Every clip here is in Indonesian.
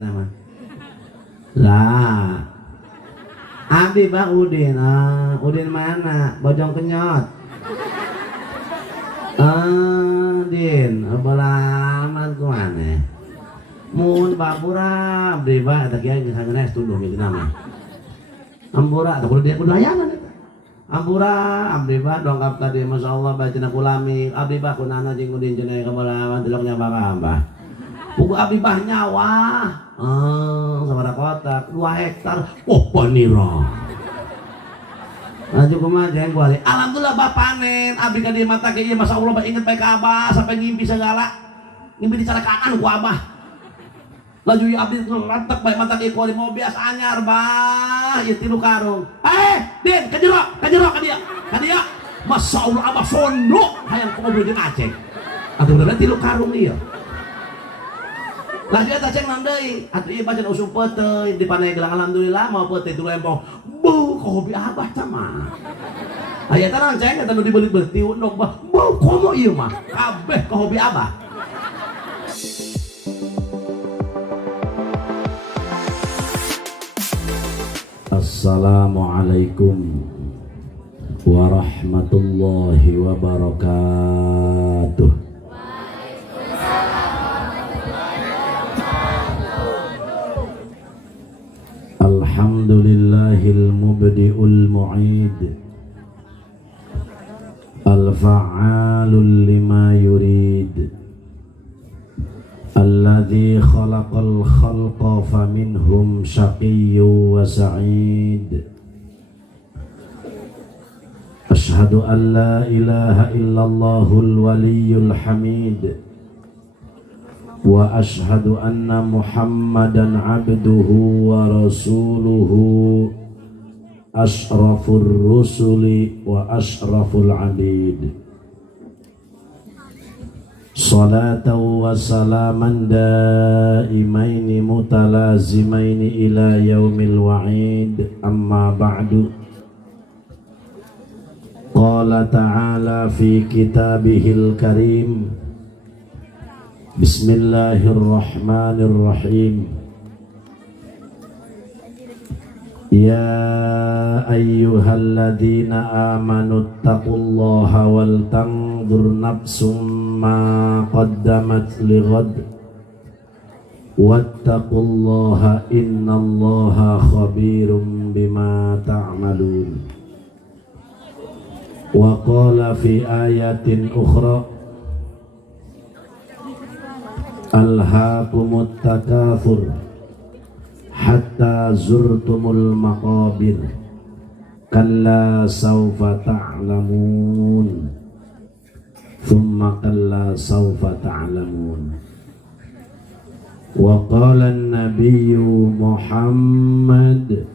nama lah abdi bang Udin. Udin mana bojong kenyot. Din balaman ku mana mun babura abdi bang tak kieu geus sanes tunduh ieu nama ambura tak kudu layanan eta ambura abdi bang dongkap tadi masyaallah bacana kulami abdi bang kunana jeung Udin cenah kabalaman tiloknya bakal buku abdi bah nyawa sabaraha kotak 2 hektar panira lanjut kumaha jeung kuali alhamdulillah bah panen abdi ka dieu mata ge ieu masyaallah bah inget bae ka abah sampai ngimpi segala ngimpi dicarakaan ku abah laju ieu abdi lantek bae mata ge kuali mau biasa anyar bah ieu 3 karung din ka jero ka dia masyaallah abah fondok hayang ngobrol jeung Aceh atuh bener 3 karung ieu lah dia taceng nandai atuh ieu bacan usum peuteuy di panai gelang alhamdulillah mau peuteuy tu lempong beuh ka hobi abah tah mah aya tah ceng eta nu dibeulit-beulit undog bah beuh komo ieu mah kabeh ka hobi abah. Assalamualaikum warahmatullahi wabarakatuh. Alhamdulillahil mubdi'ul mu'id al-fa'alul lima yurid alladzi khalaqal khalqa faminhum syaqiyyu wa sa'id. Ashhadu an la ilaha illallahul waliyyul hamid wa ashhadu anna Muhammadan abduhu wa rasuluhu asyrafur rusuli wa asyraful abid. Salatan wa salaman daimaini mutalazimaini ila yaumil wa'id, amma ba'du. Qala ta'ala fi kitabihil karim, Bismillahirrahmanirrahim. Ya ayyuhalladzina amanu taqullaha wal tanzur nafsum ma qaddamat lighad wattaqullaha innallaha khabirum bima ta'malun. Wa qala fi ayatin ukhra alhaakumut takatsur hatta zurtumul maqabir kalla sawfa ta'lamun thumma kalla sawfa ta'lamun. Wa qala an-nabiyyu Muhammad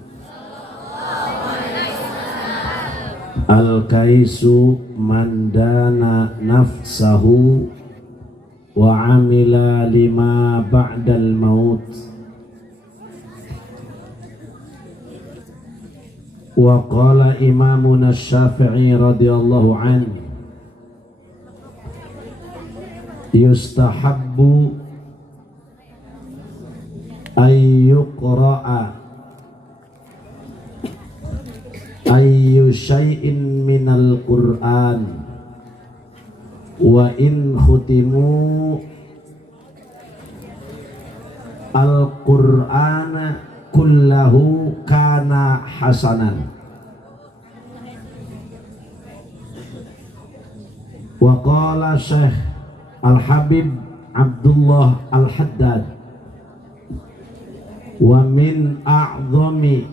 al-kaisu man dana nafsahu wa amila lima ba'dal maut. Wa qala imamuna Syafi'i radhiyallahu anhu yustahabbu ayyuqra'a ayyu syai'in minal Qur'an wa in khutimu al-Qur'ana kullahu kana hasanan. Wa qala Syekh Al-Habib Abdullah Al-Haddad wa min a'zami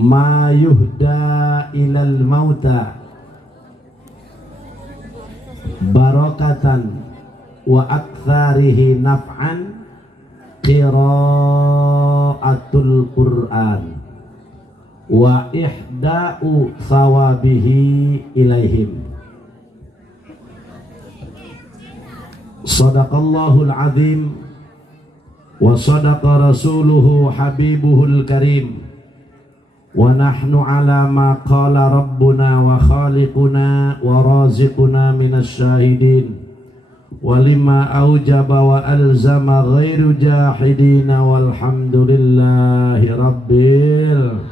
ma yuhda ilal mauta barakatan wa aktsarihi naf'an qiraatul Qur'an wa ihda'u thawabihi ilaihim. Sadaqallahul azim wa sadaqa rasuluhu habibuhul karim wa nahnu ala ma qala rabbuna wa khaliquna wa raziquna minas syahidin walima aujaba wa alzama ghairu jahidina walhamdulillahi rabbil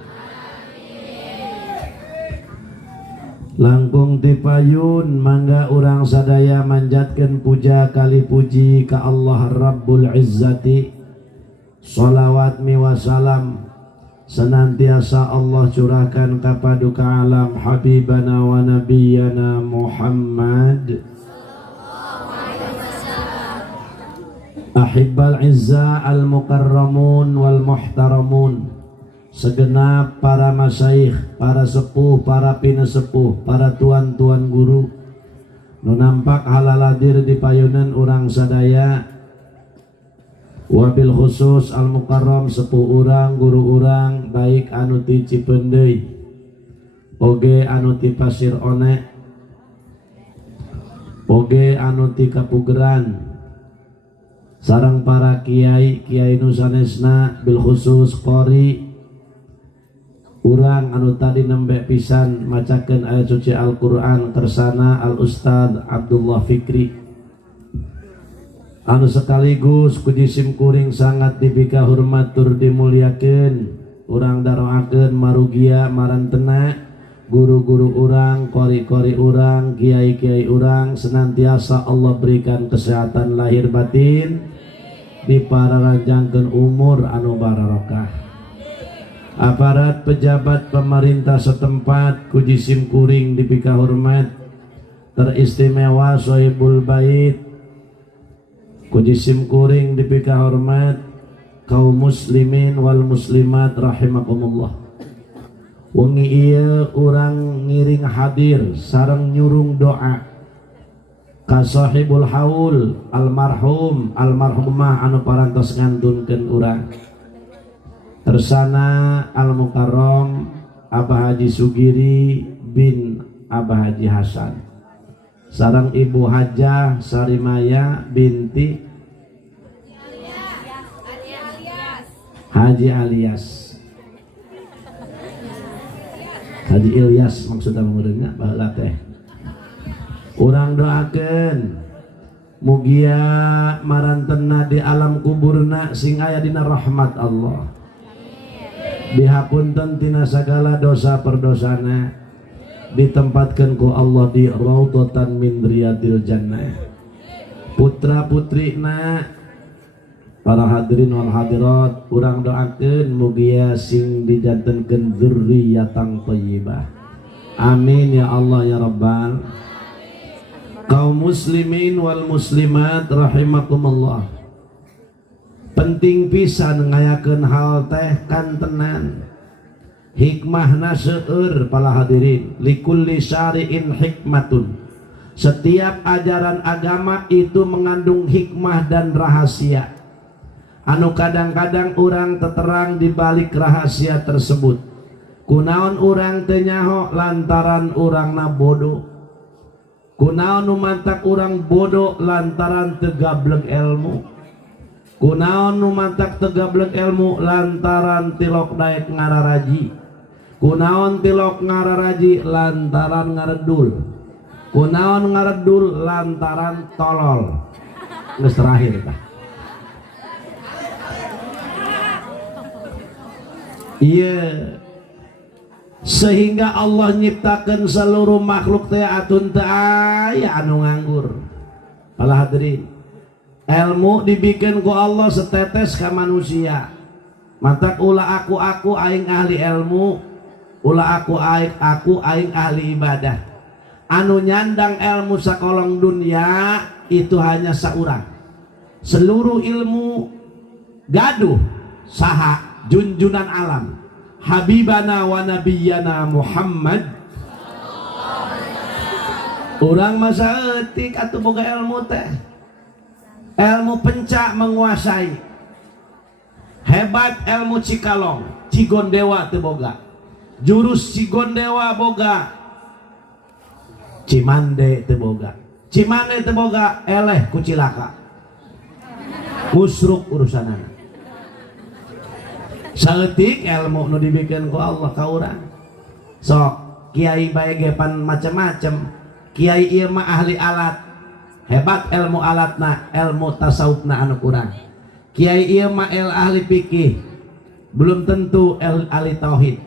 langkung tipayun mangga urang sadaya manjatkeun puja kali puji ka Allah Rabbul Izzati, sholawat miwasalam senantiasa Allah curahkan kapaduka alam habibana wa nabiyana Muhammad ahibbal izza al mukarramun wal muhtaramun, segenap para masyayikh, para sepuh, para pinasepuh, para tuan-tuan guru nu nampak halaladir di payunan urang sadaya, wabil khusus al mukarram sepuh urang, guru urang baik anu ti Cipeundeuy oge anu ti Pasir One oge anu ti Kapugeran sareng para kiai nu sanesna bil khusus qori urang anu tadi nembe pisan macakeun ayat suci Al-Qur'an kersana Al Ustad Abdullah Fikri anu sekaligus kujisim kuring sangat dibika hormat tur dimuliakeun, urang daroakeun marugia marantena guru-guru urang, qori-qori urang, kiai-kiai urang senantiasa Allah berikan kesehatan lahir batin, diparanjangkeun umur anu barokah. Aparat pejabat pemerintah setempat kujisim kuring dibika hormat, teristimewa Sohibul Bait kujisim kuring dibika hormat, kaum muslimin wal muslimat rahimakumullah. Wengi ieu urang ngiring hadir sareng nyurung doa ka sahibul haul almarhum almarhumah anu parantos ngantunkeun urang tersana al mukarram Abah Haji Sugiri bin Abah Haji Hasan sareng Ibu Hajah Sarimaya binti Haji Alias Haji Ilyas maksudnya mengurangnya baheula teh urang doakeun mugia marantenna di alam kuburna sing aya dina rahmat Allah, dihapunten tina sagala dosa perdosana, ditempatkeun ku Allah di raudhatan min riyadil jannah. Putra putrina para hadirin wal hadirat urang doakeun mugia sing dijantenkeun dzurriyyatan thayyibah. Amin ya Allah ya Rabbal. Kaum muslimin wal muslimat rahimakumullah, penting pisan ngayakeun hal teh kantenan hikmahna seueur para hadirin, likulli syari'in hikmatun, setiap ajaran agama itu mengandung hikmah dan rahasia anu kadang-kadang urang teterang di balik rahasia tersebut. Kunaon urang teu nyaho lantaran urangna bodoh, kunaon nu mantak urang bodoh lantaran teu gableng ilmu, kunaon nu mantak teu gableng ilmu lantaran tilok daek ngararaji, kunaon tilok ngararaji lantaran ngaredul, kunaon ngaredul lantaran tolol. Geus terakhir tah. Iya, sehingga Allah nyiptakan seluruh makhluk teh atun teu aya anu nganggur. Para hadirin, ilmu dibikin ku Allah setetes ka manusia. Mantak ulah aku aing ahli ilmu, ulah aku aing ahli ibadah. Anu nyandang ilmu sakolong dunia itu hanya saurang. Seluruh ilmu gaduh saha junjunan alam habibana wa nabiyyana Muhammad. Urang masa etik atuh boga ilmu teh, ilmu pencak menguasai, hebat ilmu cikalong, cigondewa teu boga, jurus cigondewa boga, cimande teu boga, cimande teu boga eleh ku cilaka, musruk urusanana. Saeutik ilmu nu dibikin ku Allah ka urang. Sok kiai bae ge pan macem-macem. Kiai ieu mah ahli alat. hebat ilmu alatna, ilmu tasawufna anu kurang. Kiai ieu mah ahli fikih, belum tentu ahli tauhid.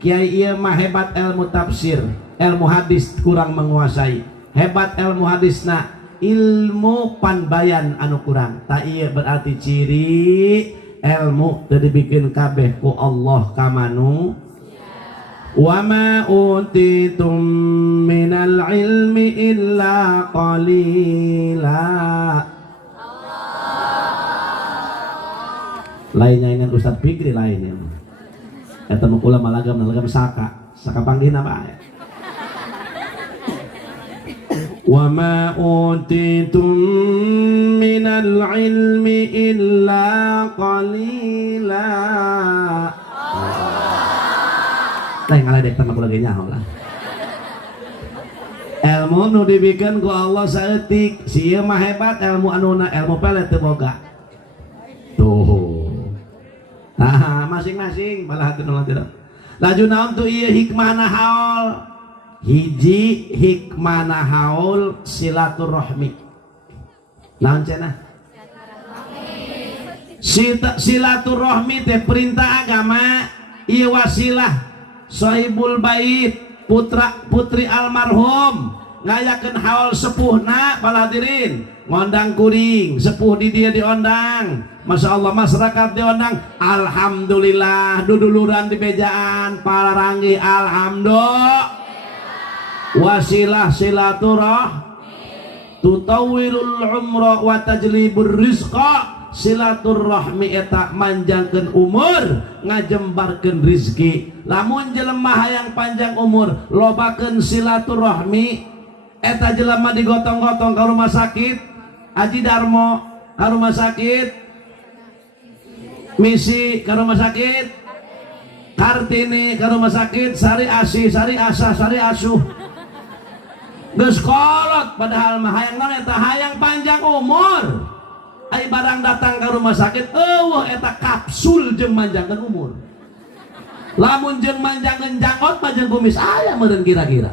Kiai ieu mah hebat ilmu tafsir, ilmu hadis kurang menguasai. Hebat ilmu hadisna, ilmu panbayan anu kurang. Ta ieu berarti ciri ilmu teu dibikin kabeh ku Allah kamanu. Wa ma utitum minal ilmi illa qalila. Lainnya ini Ustaz Fikri lainnya. Eta mah ulama lagam saka panggihna bae. Wa ma utitum minal ilmi illa qalila. Lain ngaledek teh mah lagi nyaho lah. Ilmu nu dibikeun ku Allah saeutik, si ieu mah hebat ilmu anuna, ilmu pelet teu boga. Tuh. Nah, masing-masing balah hati nolak tidak. Laju naon tuh ieu hikmahna haul. Hiji hikmahna haul silaturahmi. Naon cenah? Silaturahmi teh perintah agama, ieu wasilah sahibul bait, putri almarhum ngayakeun haul sepuhna balah hadirin, ngondang kuring, sepuh di dia diondang. Masya Allah masyarakat diundang, alhamdulillah, duduluran di bejaan, palaranggi alhamdulillah. Wasilah silaturahmi tutawwilul umrah wa tajlibur rizqa. Silaturahmi eta manjangkeun umur, ngajembarkeun rizki. Lamun jelema hayang panjang umur, lobakeun silaturahmi. Eta jelema digotong-gotong ka rumah sakit, Aji Darmo ka rumah sakit, Misi ke rumah sakit, Kartini ke rumah sakit, Sari Asih, Sari Asah, Sari Asuh. Geus kolot padahal mah hayang naon eta hayang panjang umur. Ai barang datang ke rumah sakit, eueuh eta kapsul jeung manjangkeun umur. Lamun jeung manjangkeun jangkot mah jeung kumis aya meureun kira-kira.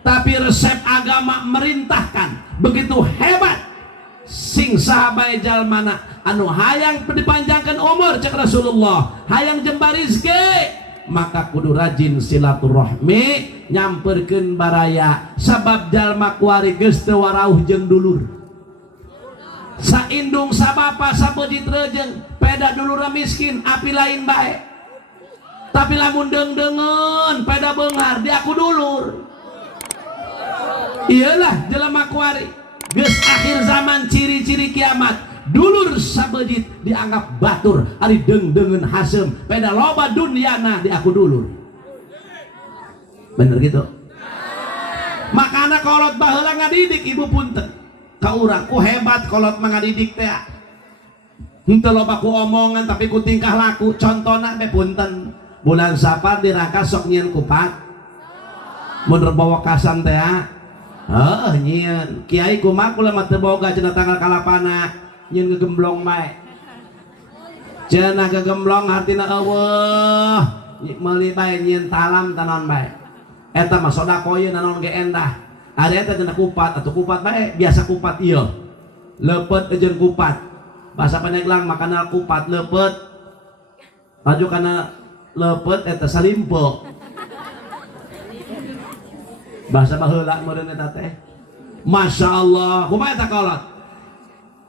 Tapi resep agama merintahkan begitu hebat. Sing sahabat jalmana anu hayang dipanjangkan umur cek Rasulullah, hayang jembar rizki, maka kudu rajin silaturahmi, nyamperkeun baraya. Sabab jalma kuari geus teu warauh jeung dulur. Saindung sabapa sabeujit reujeng, peda dulurna miskin, api lain bae. Tapi lamun deung-deungeun, peda beunghar di aku dulur. Iyalah jelema kuari. Geus akhir zaman ciri-ciri kiamat, dulur sabeujit dianggap batur, ari deung-deungeun hasem, peda loba dunyana di aku dulur. Bener gitu. Makana kolot baheula ngadidik ibu punten ka urang, ku hebat kolot mangadidik teh. Henteu loba ku omongan tapi ku tingkah laku. Contona be punten, bulan Sapar dirangka sok nyieun kupat. Mun rebawa kasan teh nyieun kiai kumaha kula mah teu boga cenah tanggal kalapana nyieun gegemblong bae. Cenah gegemblong artina eueuh meuli bae nyieun talam tanon bae. Eta mah sodako ieu nanon ge endah. Ari eta cenah kupat atuh kupat bae biasa kupat ieu. Leupet jeung kupat. Bahasa Pandeglang makana kupat leupet. Maju kana leupet eta salimpo. Bahasa baheula meureun eta teh. Masya Allah, kumaha eta kolot?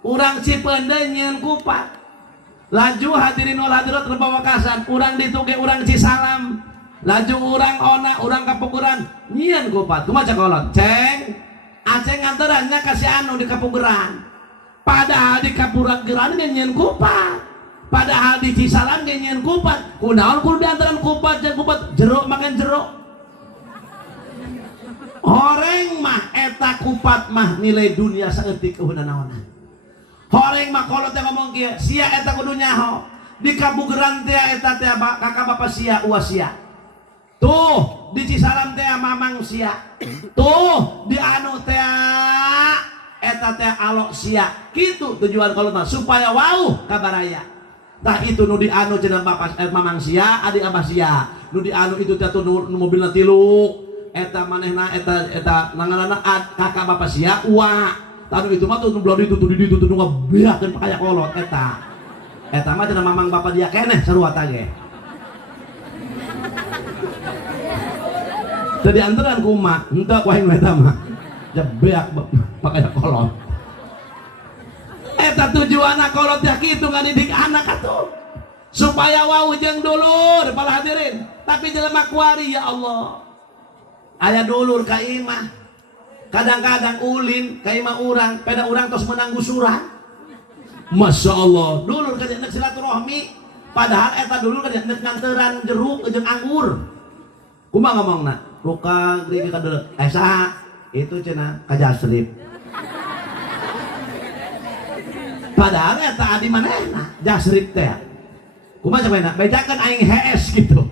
Urang Cipeundeuh nyieun kupat. Laju hadirin wal hadirat rebawa kasan, urang ditu ge urang Cisalam. Laju urang ona, urang Kapugeran nyieun kupat. Kumaha cak kolot? Ceng, aceng nganterannya kasih anu di Kapugeran. Padahal di Kapugeran ge nyieun kupat. Padahal di Cisalam ge nyieun kupat. Kunaon kudu diantaran kupat jeung kupat jeruk makan jeruk. Horeng mah eta kupat mah nilai dunia saeutik eueuhna naonan. Horeng mah kolot teh ngomong kieu, sia eta kudu nyaho. Di Kabugeran teh eta teh kakak bapak sia uas sia. Tuh, di Cisalam teh mamang sia. Tuh, di anu teh eta teh alok sia. Kitu tujuan kolot mah supaya wauh kabaraya. Tah itu nu di anu cenah bapak mamang sia, adik abah sia. Nu di anu itu teh nu mobilna 3. Eta manehna eta nangaranna kakak bapak sia uwa. Tanu itu mah tuh belum itu ngebiakeun pakaya kolot eta mah cenah mamang bapak dia keneh sarua tage. Teu dianteran ku emak, henteu ku aing eta mah. Jebeak pakaya kolot. Eta tujuanna kolot teh kitu ngadidik anak atuh. Supaya wau jeung dulur para hadirin. Tapi jelema kuari ya Allah. Aya dulur ka imah. Kadang-kadang ulin ka imah urang, peda urang tos menang gusuran. Masya Allah, dulur ka dieu silaturahmi. Padahal eta dulur ka dieu nganteran jeruk jeung anggur. Kumaha ngomongna? Ruka geuning ka deuleu. Saha? Itu cenah ka Jasrib. Padahal eta adi manehna, Jasrib teh. Kumaha cenah? Bejakeun aing hees gitu.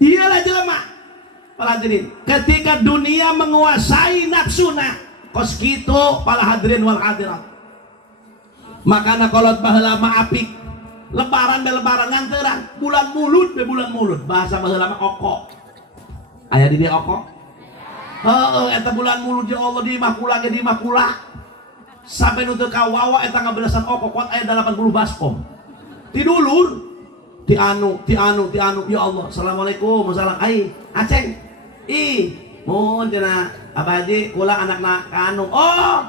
Iyalah jelema. Para hadirin, ketika dunia menguasai nafsuna, kos kitu para hadirin wal hadirat. Makana kolot baheula mah apik. Lebaran be lebaran nganteran, bulan mulut bahasa baheula mah oko. Aya di dia oko? Heeh, eta bulan mulut ya Allah di imah kula ge di imah kula. Sampai nu teu kawawa eta ngabelasan oko kuat aya 80 baskom. Ti dulur, ti anu, ya Allah. Assalamualaikum, wassalam. Ai, Aceng. Mohon cenah abaji kula anakna ka anu. Oh,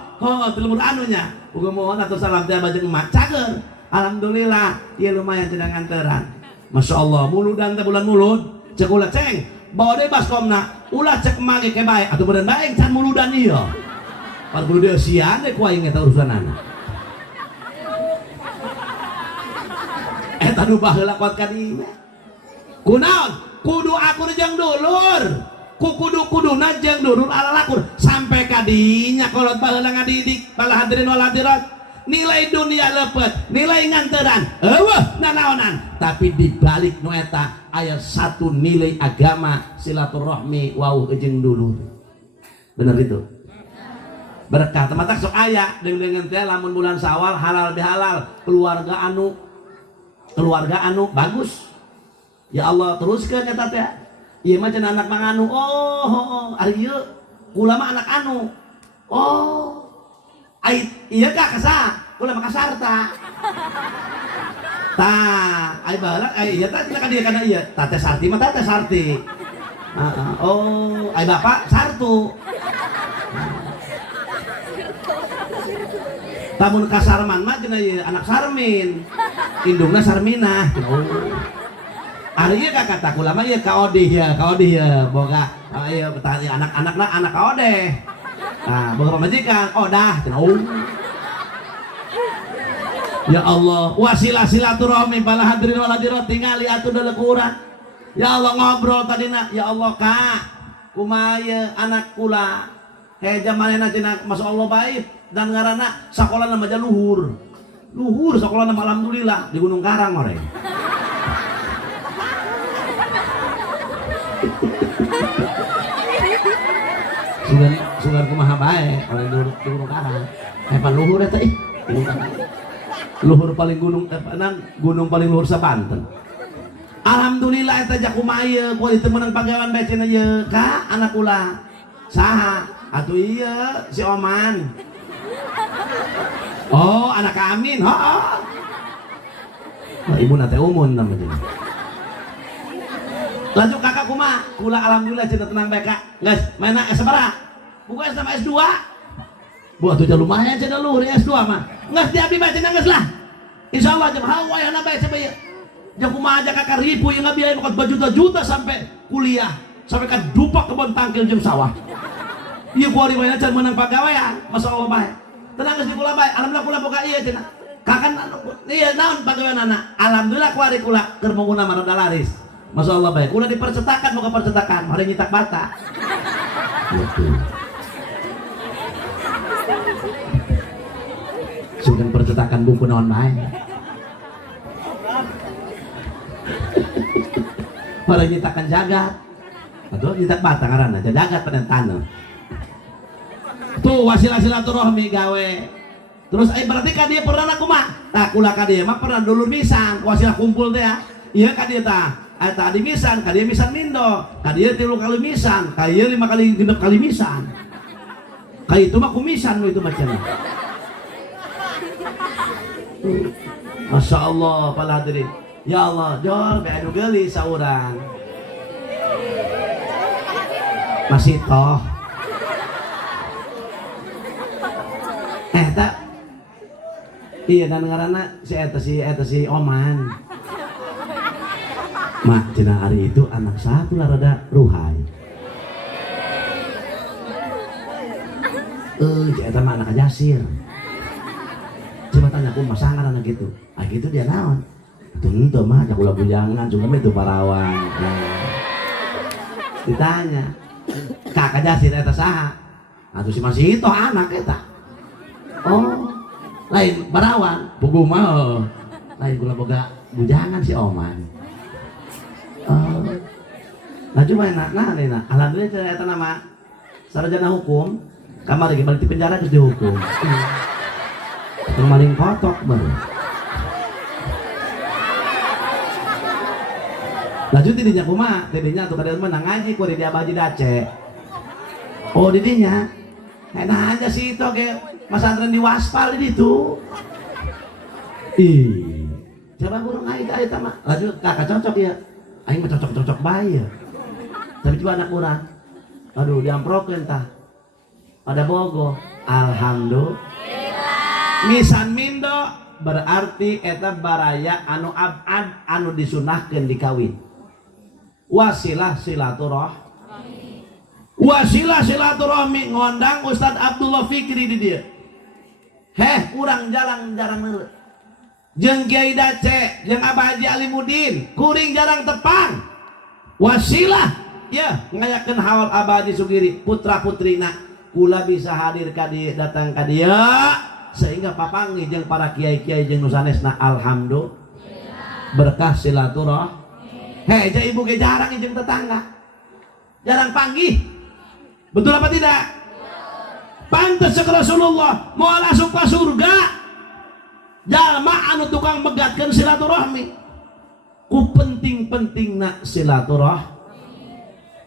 teu lembur anunya. Uga mohon atur salam teh abajeng emak. Cager. Alhamdulillah, ieu lumayan cenah nganteran. Masya Allah, muludan teh bulan mulud. Cek ulah ceng, bawa deh baskomna. Ulah cek emak ge bae atuh beureun bae can muludan ieu. Pan kudu deui sian deh ku aing eta urusanana. Eta nu baheula kuat ka dieu. Kunaon? Kudu akur jeung dulur. Kudu-kuduna jeung dulur alalakur sampai kadinya kolot baheula ngadidik bala hadirin wal hadirat. Nilai dunia lepet, nilai nganteran eueuh nanaonan, tapi dibalik nu eta aya satu nilai agama silaturahmi wau jeung dulur. Bener itu? Berkah tematak sok aya deung-deungeun teh lamun bulan Syawal halal bihalal, keluarga anu bagus. Ya Allah teruskeun eta teh. Ieu mah cenah anak manganu. Ari ieu kula mah anak anu. Ai ieu ka kasa, kula mah kasarta. Tah, ai baheula ieu tah cenah ka dieu kana ieu. Teh Sarti mah teh Sarti. Ai bapak Sartu. Tamun kasarman mah cenah ieu anak Sarmin. Indungna Sarminah. Ari ieu kakak kula mah ieu ka Odih ya, boga ieu anak-anakna anak ka Odeh. Nah, boga pamajikan Odah cenah. Ya Allah, wasilah silaturahmi bala hadirin wal hadirat tingali atuh deuleu urang. Ya Allah ngobrol tadina, ya Allah Kak, kumaha ieu anak kula? Heja manehna cenah masyaallah baik dan ngaranna sakolana mah luhur. Luhur sakolana alhamdulillah di Gunung Karang mare. Sugar kumaha bae paling gunung Karang. Pan luhur eta ih. Luhur paling gunung paling luhur sa Banten. Alhamdulillah eta jak kumaha ieu ku teu meunang pagawean bae cenah ieu ka anak kula. Saha? Atuh ieu si Oman. Oh, anak Amin. Heeh. Ibuna teh umun namanya. Lanjut kakak kumaha? Kula alhamdulillah cenah tenang bae Kak. Geus, mana sabaraha? Buka sama S2. Bu atuh teh lumayan cenah luhur S2 mah. Geus di abdi bae cenah geus lah. Insyaallah jeung hawayana bae cenah ieu. Jeung kumaha aja kakak ribu yang ngabiayain bukan berjuta-juta sampai kuliah, sampai ka dupak kebon tangkil jeung sawah. Ieu ku ari bae can meunang pagawean, masyaallah bae. Tenang geus di kula bae. Alhamdulillah kula boga ieu cenah. Kakan ieu naon pagaweanana? Alhamdulillah ku ari kula keur munguna marada laris. Masya Allah baik, udah dipercetakan mau ke percetakan, hari nyitak bata. Sudah percetakan buku naon baik. Hari nyitakan jagat, atau nyitak bata karena jagat pada tanah. Tuh wasilah silaturahmi gawe. Terus berarti ka dia pernah kumaha? Tah kula ka dia mah pernah dulur misan, wasilah kumpul teh ya. Iya ka dia tah. Eta adi misan, kadieu misan mindo, kadieu 3 kali misan, kadieu 5 kali 6 kali misan. Kayak itu mah kumisan lu itu macam. Masya Allah, para hadirin. Ya Allah, jor be anu geuli saurang. Masih toh. Tak. Iya dan ngaranna si Oman. Mak cenah hari itu anak satu lah rada ruhai. Si eta mah anak Jasir. Coba tanya aku masangan anak gitu. Ah gitu dia naon? Itu mah jak ulah bujangan cuma itu parawan. Ditanya, kakak Jasir eta saha? Atuh si masih itu anak eta. Oh, lain parawan, pugu mah. Lain kula boga bujangan si Oman. Oh. Nah cuma enak nah, alhamdulillah eta nama sarjana hukum. Kamar lagi balik di penjara terus dihukum. Maling kotok baru. Lanjut didinya kumaha? Didinya tuh kadang menang ngaji ku di Abaji Dace. Oh didinya. Enak aja sih itu ge masantren di Waspal di itu. Ih. Coba burung aing eta mah. Lanjut kakak cocok ya. Aing mah cocok-cocok bae ya. Tapi coba anak urang. Aduh diamprokeun tah. Ada bogo, alhamdulillah. Misan mindo berarti eta baraya anu abad anu disunahkeun dikawin. Wasilah silaturahmi. Wasilah silaturahmi ngondang Ustadz Abdullah Fikri di dia. Heh, urang jarang neureuh. Jeung Kiai Dace, jeung Abah Haji Alimuddin, kuring jarang tepang. Wasilah ya ngayakeun hawal Abah Haji Sugiri putra putrina. Kula bisa hadir ka dieu datang ka dieu sehingga papanggih jeung para kiai-kiai jeung nu sanesna alhamdulillah berkah silaturahmi. Heh, ibu ge jarang jeung tetangga. Jarang panggih. Betul apa tidak? Pantes cek Rasulullah mau langsung ke surga. Jalma anu tukang megatkeun silaturahmi. Ku penting-pentingna silaturahmi.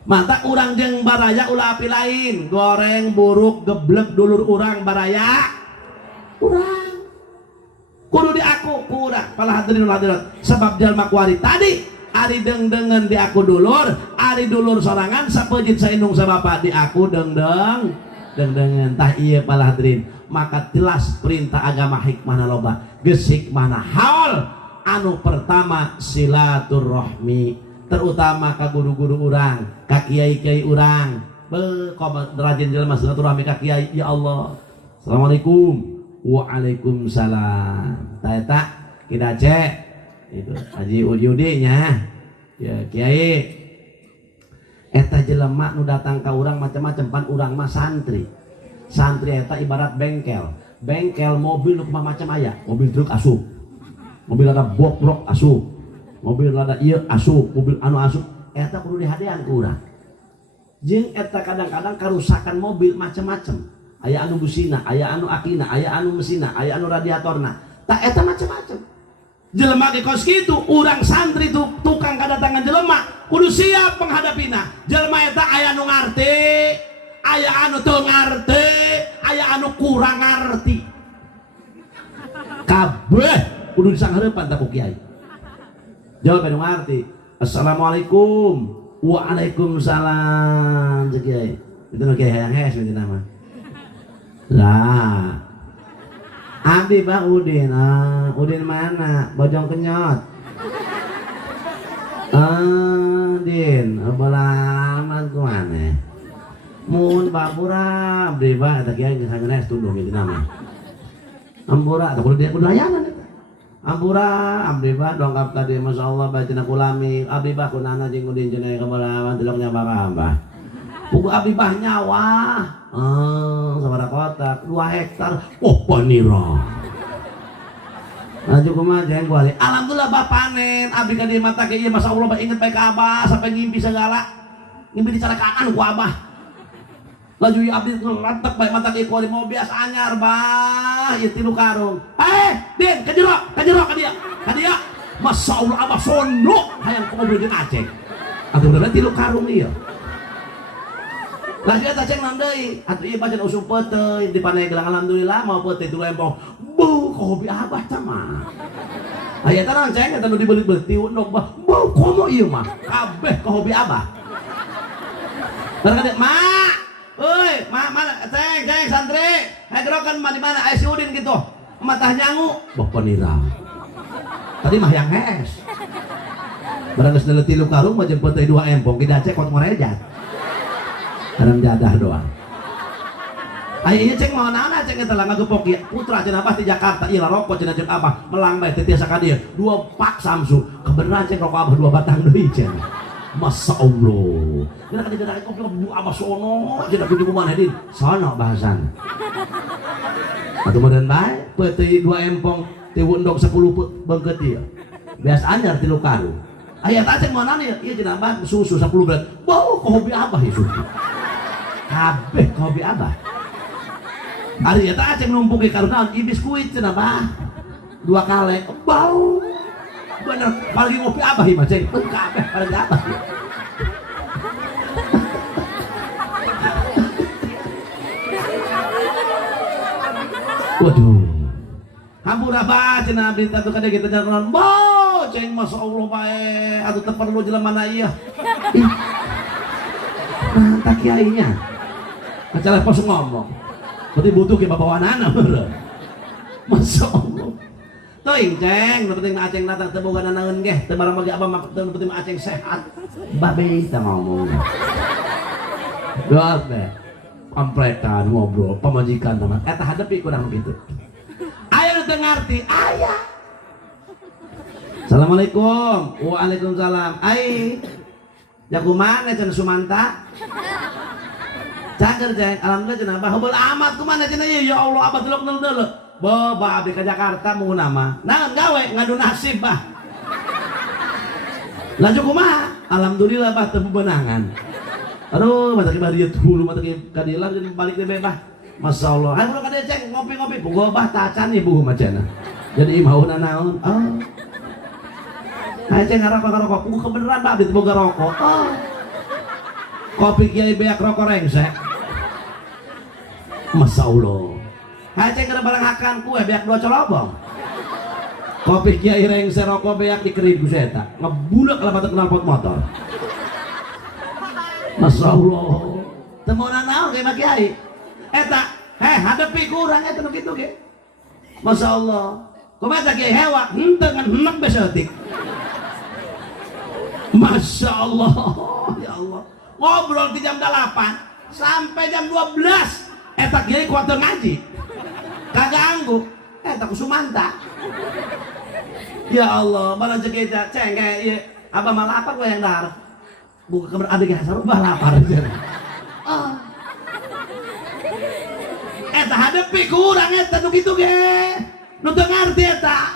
Mata urang jeung baraya ulah api lain, goreng buruk geblek dulur urang baraya urang kudu di aku kurang pala hadirin hadirat sebab jalma kuari tadi ari dengdengan di aku dulur ari dulur sorangan sapeujit saindung sabapa di aku dengdengan tah ieu pala hadirin maka jelas perintah agama hikmahna loba geus hikmahna haul anu pertama silaturahmi terutama ka guru-guru urang, ka kiai-kiai urang. Komat rajin jelema silaturahmi ka kiai ya Allah. Assalamualaikum. Waalaikumsalam. Ta eta kita cek itu Haji Udyudi nya. Ya kiai. Eta jelema nu datang ka urang macam-macam pan urang mah santri. Santri eta ibarat bengkel. Bengkel mobil nu macam aya. Mobil truk asup. Mobil ada bokrok asup. Mobil rada ieu asup, mobil anu asup eta kudu dihadean ku urang. Jeung eta kadang-kadang karusakan mobil macam-macam. Aya anu busina, aya anu akina, aya anu mesina, aya anu radiatorna. Tak eta macam-macam. Jelema ge kos kitu, urang santri tu tukang kadatangan jelema kudu siap menghadapina. Jelema eta aya anu ngarti, aya anu teu ngarti, aya anu kurang ngarti. Kabeh kudu disanghareupan ta ku kiai. Jawab anu ngarti. Assalamualaikum. Waalaikumsalam. Kiai. Itu nu kiai hayang hes itu nama. Lah. Abdi Bang Udin. Udin mana? Bojong Kenyot. Din, balaman ku maneh. Mun babura abdi Bang eta kiai geus hayang hes tunduh itu nama. Ambura, tak kudu dia kudu layanan eta. Ampura, abdi bah dongkap tadi, masya Allah baca kulami, abdi bah kunana jeung udin cenah kebalawan tiloknya bakambah. Buku abdi bah nyawa, sabaraha kotak, 2 hektar, panira. Lanjut kumaha jeung kuali. Alhamdulillah bah panen, abdi ka dieu mata ge ieu masya Allah bah inget bae ka abah sampai ngimpi segala. Ngimpi dicarakaan ku abah. Laju ya abdi lantek bae mata ge kuali mau biasa anyar bah, ieu 3 karung. Din, ka jero ka dia. Ka dia. Masya Allah abah sondok hayang ku mobil jeung Aceh. Atuh bener 3 karung ieu. Lah kita cek nandai, atuh ieu bacan usum peuteuy di panai gelang alhamdulillah mau peuteuy tu empong. Beuh ka hobi abah tah mah. Aya tah ceng eta nu dibelit-belit ti undog bah. Beuh komo ieu mah kabeh ka hobi abah. Barang kadek mak. Euy, mak mana ceng santri. Hayu gerokan mah di mana aya si Udin kitu. Matah nyangu. Beuh panira. Tadi mah yang es. Barang geus neuleuti lu karung mah jeung peuteuy 2 empong kita cek kot ngorejat. Dalam jadah doang. Ayeuna cek mau naon cek eta lah ngagepok ieu putra cenah abah di Jakarta ieu rokok cenah jeung abah melang bae teu tiasa ka dieu 2 pak Samsu kebenaran cek rokok abah 2 batang deui cenah. Masya Allah. Kita kan tidak kopi bu abah sono cenah kudu kumaha din sono bahasan. Atuh meureun bae peuteuy 2 empong ti undog 10 beungkeut ieu. Biasa anyar 3 karung. Aya tah cek mau naon ieu cenah abah susu 10 berat. Bau ka hobi abah ieu susu. Kabeh ka hobi abah. Ari eta aceng numpuke karo naon i biskuit cenah bah 2 kaleng bau bener apalagi ngopi abah ieu mah ceng kabeh bareng abah. Waduh hampura bah cenah berita tuh kadek kita jalan bau ceng masya Allah bae atuh teu perlu jelema ieu. Mantap kiainya acara pas ngomong berarti butuh ke babawanana bener. Masya Allah teuing ceng nu penting aceng datang teu boga nanaeun ge teu barang bagi abah mah teu penting aceng sehat babe teh ngomong geus be kompletan ngobrol pamajikan teman eta hadepi kurang begitu aya nu teu ngarti aya. Assalamualaikum. Waalaikumsalam. Ai jago mana cenah Sumanta? Cager ceng, alhamdulillah cenah abah heubeul amat kumaha cenah ieu ya Allah abah delok neuleuh. Bawa abdi ka Jakarta mau nama. Naon gawe ngadu nasib bah. Lanjut kumaha? Alhamdulillah bah teu bebenangan. Aduh, mata ki bari hulu mata ki kadieu jadi balik teh bah. Masyaallah. Hayu urang ka ceng ngopi-ngopi boga bah tacan ieu buh macana. Jadi imahuna naon? Oh. Hayu ceng ngarokok-ngarokok, buku kebeneran bah abdi teu boga rokok. Oh. Kopi kiai beak rokok rengsek. Masya Allah. Hayu ceng kada barang hakan kue beak 2 colobong. Kopi kiai rengsek rokok beak dikerin ku eta. Ngebulek lah batu knalpot motor. Masya Allah. Teu meunang naon ge Pak Kiai. Eta, hadepi ku urang eta nu kitu ge. Masya Allah. Kumaha Kiai hewa henteu ngan henek be seutik. Masya Allah. Ya Allah. Ngobrol di jam 8 sampai jam 12 eta Kiai kuatir ngaji kagak anggu eta ku Sumanta. Ya Allah barang cek eta ceng ieu abah mah lapar we yang dahar buka kamar adeg sarua lapar oh. Eta hadepi ku urang eta nu kitu ge nu teu ngarti eta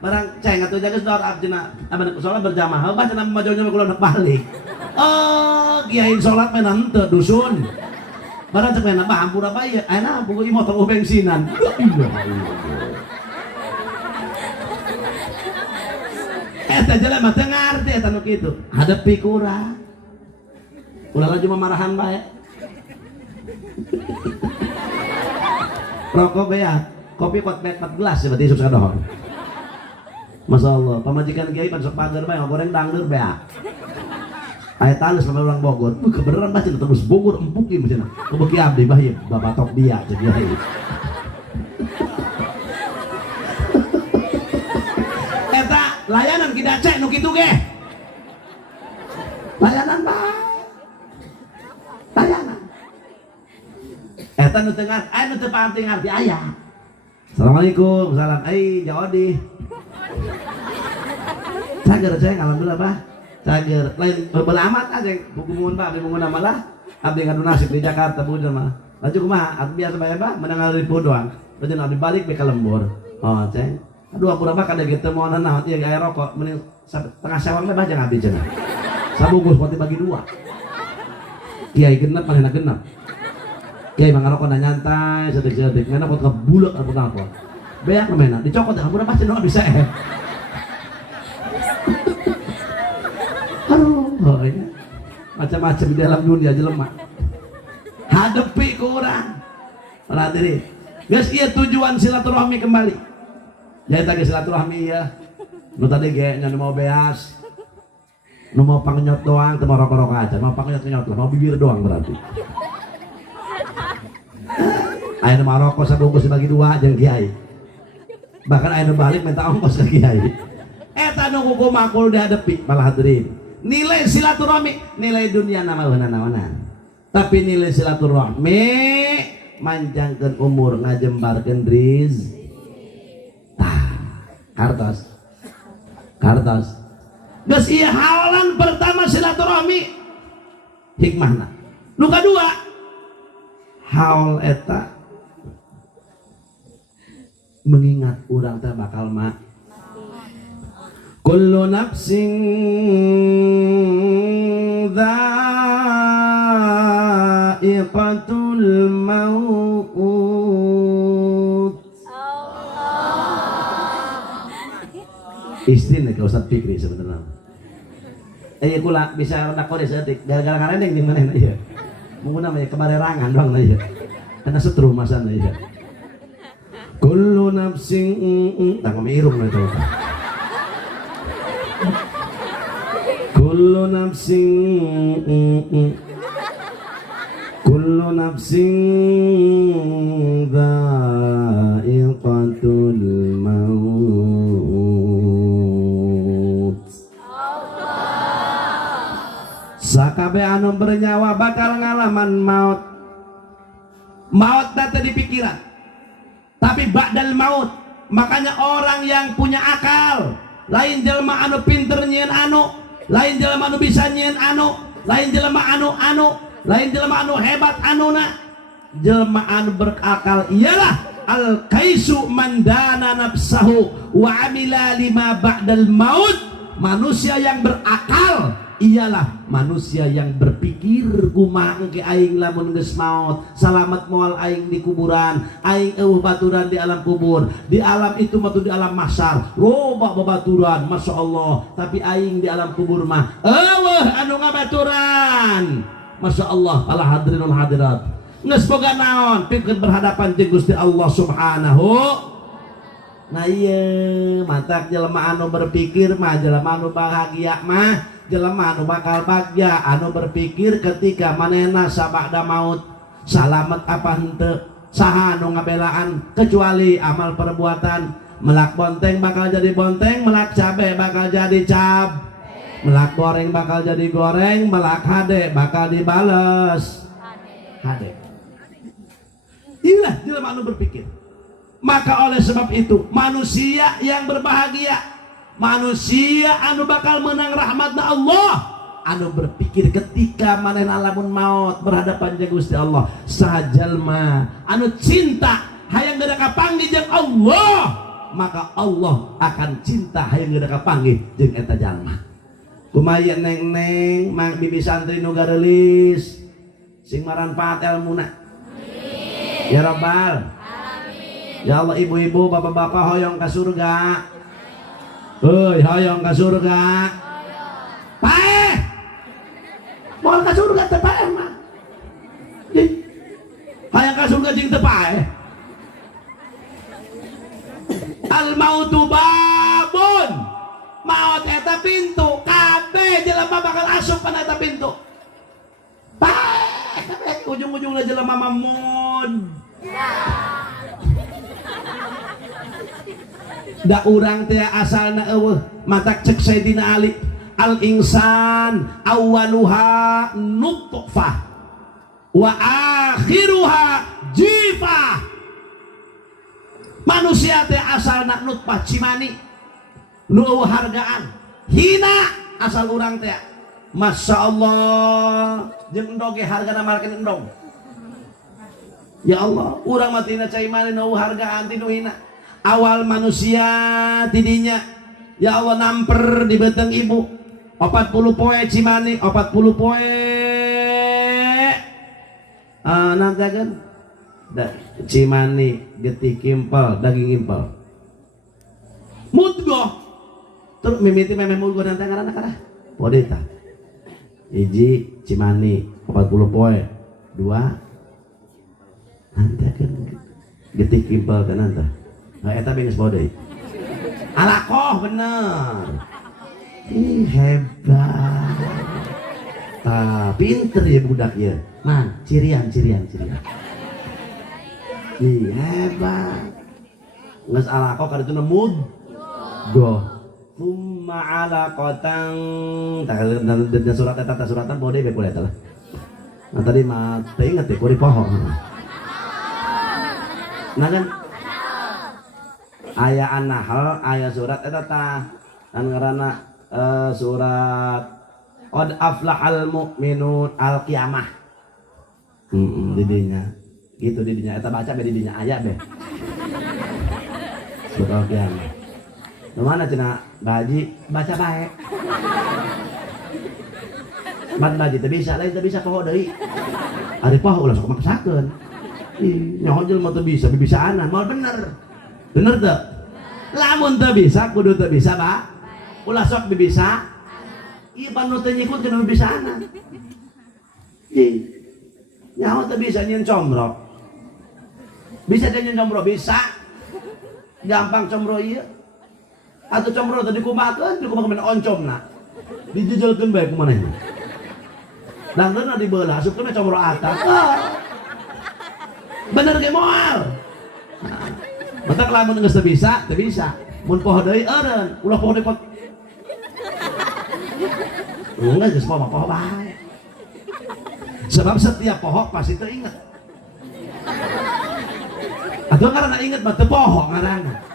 barang ceng atuh jaga saudara abdina abana salat berjamaah bah cenah majonya kula nak balik. Oh, kiai salat mah henteu dusun. Barang cek mena bah hampura bae ayeuna buku ieu motor bensinan. Eta jelema teu ngarti eta nu kitu. Hadepi ku urang. Ulah cuma marahan bae. Rokok beak, kopi pot 4 gelas berarti isuk sadohon. Masya Allah, pamajikan kiai pan sok pager bae goreng dangdeur beak. Aya talus sama orang Bogor, kebeneran baca terus Bogor empuki macam kebeki abdi bah ieu babatok dia jadi ieu. Eta layanan kita cek nu kitu ge. Layanan bae. Layanan. Eta nu teu ngarti, aya nu teu panting ngarti aya. Assalamualaikum, salam. Jawadi. Cager ceng alhamdulillah bah. Cager lain belamat aja buku mun Pak abdi mun malah abdi ngadu nasib di Jakarta bujur mah laju kumaha abdi biasa bae Pak menang ribu doang laju abdi balik be ka lembur oh ceng aduh ampura mah kada kitu mau naon ieu aya rokok mending tengah sewang mah bajang abdi cenah sabungkus poti bagi 2 kiai genep manehna genep kiai mah ngarokok nyantai sedik-sedik ngana pot kebulek apa beak namanya dicokot ampura mah cenah bisa aduh, oh ya. Macam-macam di dalam dunia jelema. hadepi ku urang. Hadirin, geus ieu tujuan silaturahmi kembali. Jadi tadi silaturahmi ya. Nu tadi ge nya mau beas. Nu mau pangnyot doang, teu mau rokok-rokok aja, mau pangnyot-nyot lah, mau bibir doang berarti. Aya nu mau rokok sabungkus dibagi dua jeung kiai. Bahkan aya nu balik minta ongkos ke kiai. Eta nu kumaha kudu dihadepi malah hadirin. Nilai silaturahmi, nilai dunia nama naonan. Tapi nilai silaturahmi manjangkeun umur ngajembarkeun rizki. Kartos. Geus ieu hawalan pertama silaturahmi hikmahna. Nu kadua haul eta mengingat urang teh bakal kullu nafsin dha'iqatul maut. Istri nih ke Ustadz Fikri sebenarnya. Kula bisa rendak kode seetik. Gara-gara karena yang dimana ya. Mungkin namanya kebarerangan doang aja. Karena setrum masa aja. Kullu nafsin tak ngomong lah itu. Kullu nafsin dha'iqatul maut. Sakabe anu bernyawa bakal ngalaman maut. Maut tadi di pikiran. Tapi ba'dal maut. Makanya orang yang punya akal, lain jelema anu pinter nyieun anu, lain jelema anu bisa nyieun anu, lain jelema anu, lain jelema anu hebat anuna. Jelema anu berakal ialah al-kaisu mandana nafsahu wa amila lima ba'dal maut. Manusia yang berakal ialah manusia yang berpikir kumaha engke aing lamun geus maut, salamet moal aing di kuburan, aing eueuh baturan di alam kubur. Di alam itu mah di alam mahsyar loba babaturan masyaallah, tapi aing di alam kubur mah eueuh anu ngabaturan masyaallah. Para hadirin hadirat, geus boga naon pikeun berhadapan jeung Gusti Allah Subhanahu. Nah ieu matak jelema anu berpikir mah jelema anu bahagia mah jelema anu bakal bagja, anu berpikir ketika manehna sabada maut salamet apa henteu, saha anu ngabelaan kecuali amal perbuatan. Melak bonteng bakal jadi bonteng, melak cabe bakal jadi cab, melak goreng bakal jadi goreng, melak hade bakal dibales hade. Inilah jelema anu berpikir. Maka oleh sebab itu manusia yang berbahagia, manusia anu bakal menang rahmatna Allah, anu berpikir ketika manehna lamun maut berhadapan jeung Gusti Allah. Sajalma anu cinta hayang geura kapanggih jeung Allah, maka Allah akan cinta hayang geura kapanggih jeung eta jalma. Kumaha neng-neng mang bibi santri nu gareulis sing maranfaat elmuna. Ya Rabbal. Ya Allah, ibu-ibu, bapak-bapak hoyong ke surga. Hoyong ke surga. Paeh. Mau ke surga teh paeh mah. Hoyong ke surga jeung teu paeh. Al mautu babun. Maut eta pintu, kabeh jelema bakal asup kana eta pintu. Paeh, kabeh ujung-ujungna jelema mamun. Da urang teh asalna eueuh matak cek Sayyidina Ali, al insan awwaluha nutfah wa akhiruha jifah. Manusia teh asalna nutfah cimani nu eueuh hargaan, hina asal urang teh. Masya Allah, jeung endog ge hargana markeun endog. Ya Allah, urang mah tina cimani nu eueuh hargaan ti nu hina. Awal manusia tidinya ya Allah namper di beteng ibu 40 poe cimani 40 poe nantikan cimani getih kimpel daging kimpel mudgoh terus mimiti memeh mudgoh nanti karena podeta hiji cimani 40 poe 2 nanti akan getik kimpel kan nanti nggak eta benes bodai alakoh bener ih hebat pinter ya budak ya man cirian ih hebat nges alakoh kada itu nemud go Tumma ala kotang dan surat eta suratan bodai be kuliah lah. Nah tadi mah teu inget ya kuri pohon. Nah kan aya an-nahl aya surat eta tah dan ngaranna surat qad aflahal mu'minun al-qiyamah. Didinya gitu didinya eta baca be didinya aya be. Surat al-qiyamah. Mana cina baji baca baik. Man baji teu bisa lain teu bisa poho deui. Ari poho ulah sok maksakeun. Ih, nyaho jelema teu bisa bibisaanan moal bener. Bener teu? Lamun teu bisa kudu teu bisa, Pak. Ulah sok bibisa. Ieu pan nu teu nyikutkeun bibisaanan. Ih. Nyaho teu bisa nyeun comro. Bisa nyeun comro bisa. Gampang comro ieu. Atau comro tadi kumakeun men oncomna dijejelkeun bae kumanehna langdeuna dibeula asupkeun comro atas bener ge moal matak lamun geus teu bisa mun poho deui eureun ulah poho deui enggak geus poho bae sebab setiap poho pasti teu inget atuh ngaranna inget mah teu poho ngaranna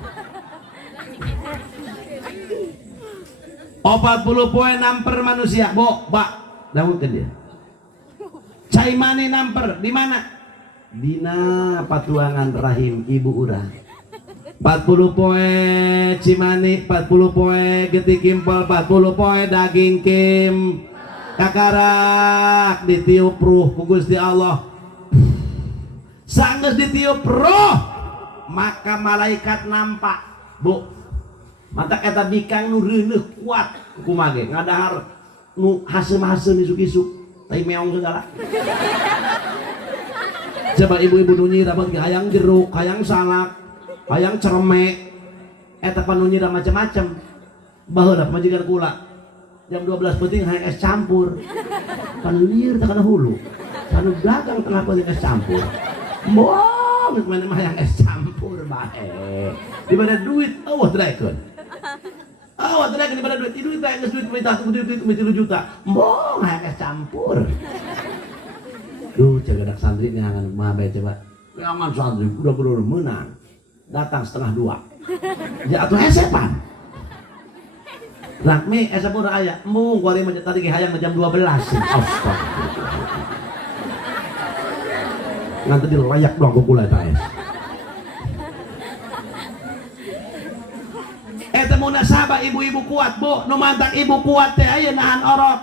40 poe namper manusia, Pak. Daunkeun dia. Cai mane namper di mana? Dina patuangan rahim ibu urang. 40 poe cimani, 40 poe getik kimpel, 40 poe daging kim. Kakarak ditiup ruh ku Gusti Allah. Sanggeus ditiup ruh, maka malaikat nampak, Bu. Mata eta bikang nu reuneuh kuat kumaha ge ngadahar nu haseum-haseum isuk-isuk tai meong segala. Coba ibu-ibu nu nyira beuh hayang jeruk, hayang salak, hayang cereme. Eta pan nu nyira macam-macam. Baheula majikan kula. Jam 12 penting hayang es campur. Pan lieur teh kana hulu. Sanu dagang tengah penting es campur. Moal mana mah hayang es campur bae. Dibada duit eueuh drekeun. Awak tadi kan ibarat duit tak nges duit minta duit 3 juta. Mbong hayang es campur. Duh, cagadak santri ngangan mah bae coba. Ngangan santri udah bener menang. Datang 1:30. Ya atuh hesepan. Lakmi esapun aya. Mbong kuari mah tadi ge hayang jam 12. Astagfirullah. Ngan tadi layak doang ku kula eta es. Eta munasabah ibu-ibu kuat, Bu. Nu mantang ibu kuat teh aya nahan orok.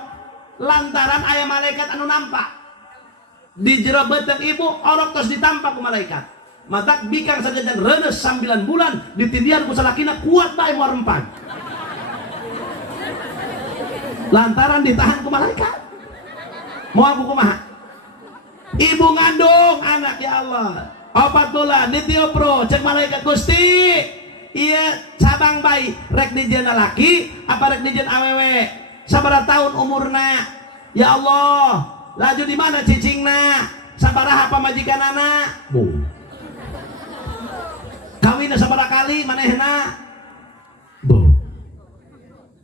Lantaran aya malaikat anu nampak. Di jero beuteung ibu orok tos ditampak ku malaikat. Matak bikang sajajan reuneus 9 bulan ditidian ku salakina kuat bae moal rempang. Lantaran ditahan ku malaikat. Moal ku kumaha? Ibu ngandung anak ya Allah. 4 bulan ditiup roh cek malaikat Gusti. Iya cabang bayi rek dijieun laki apa rek dijieun awewe sabaraha tahun umurna ya Allah laju di mana cicingna sabaraha pamajikanana kawinna sabaraha kali manehna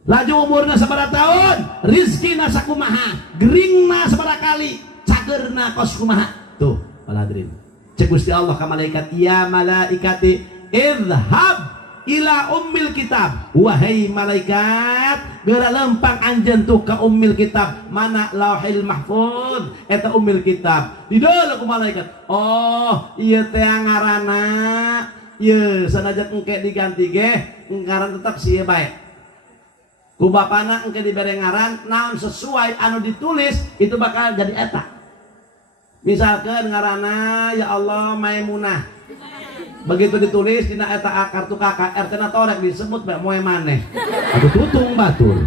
laju umurna sabaraha tahun rizkina sakumaha geringna sabaraha kali cageurna kos kumaha tuh paladrin cek Gusti Allah ka malaikat ya malaikati idhab ila ummil kitab wahai malaikat geura lempang anjeun tuh ka ummil kitab mana lauhil mahfuz eta ummil kitab dideuleu ku malaikat oh ieu teh ngaranna ieu sanajan engke diganti ge ngaran tetep sieu bae ku bapana engke dibere ngaran naon sesuai anu ditulis itu bakal jadi eta misalkan ngaranna ya Allah Maimunah begitu ditulis dina eta kartu kakak RT na torek disebut bae moe maneh atuh tutung batur